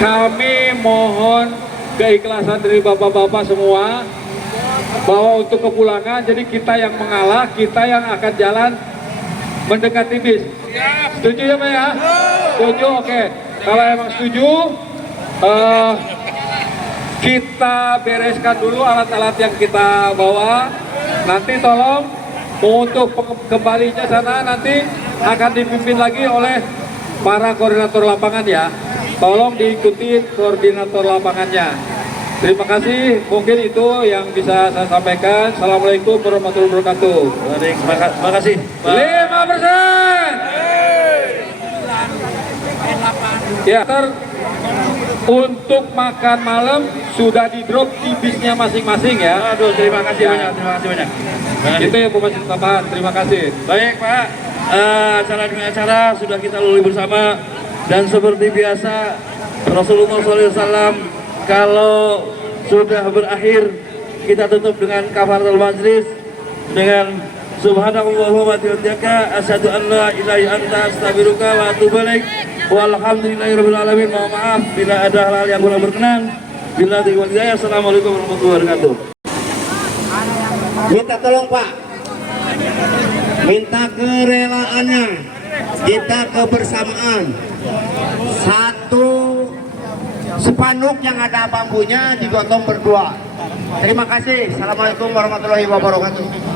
kami mohon keikhlasan dari bapak-bapak semua bahwa untuk kepulangan, jadi kita yang mengalah, kita yang akan jalan mendekati bis. Setuju ya Pak ya? Setuju, oke. Kalau emang setuju, kita bereskan dulu alat-alat yang kita bawa. Nanti tolong untuk kembalinya sana nanti akan dipimpin lagi oleh para koordinator lapangan ya. Tolong diikuti koordinator lapangannya. Terima kasih, mungkin itu yang bisa saya sampaikan. Assalamualaikum warahmatullahi wabarakatuh. Terima kasih. 5%. Ya, untuk makan malam sudah di drop di bisnya masing-masing ya. Aduh, terima kasih banyak. Itu yang pembahasan tambahan. Terima kasih. Baik Pak, acara demi acara sudah kita lalui bersama, dan seperti biasa Rasulullah SAW kalau sudah berakhir kita tutup dengan kafaratul majlis dengan subhanallah wa bihamdika asyhadu an la ilaha illa anta astaghfiruka wa atubu ilaik. Walhamdulillahirabbil alamin. Mohon maaf bila ada hal yang kurang berkenan. Bila wal hidayah. Assalamualaikum warahmatullahi wabarakatuh. Minta tolong Pak, minta kerelaannya, kita kebersamaan. Satu spanduk yang ada bambunya digotong berdua. Terima kasih. Assalamualaikum warahmatullahi wabarakatuh.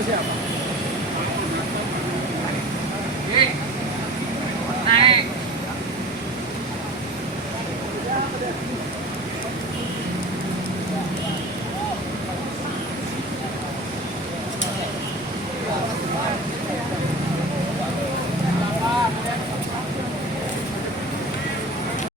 Siapa?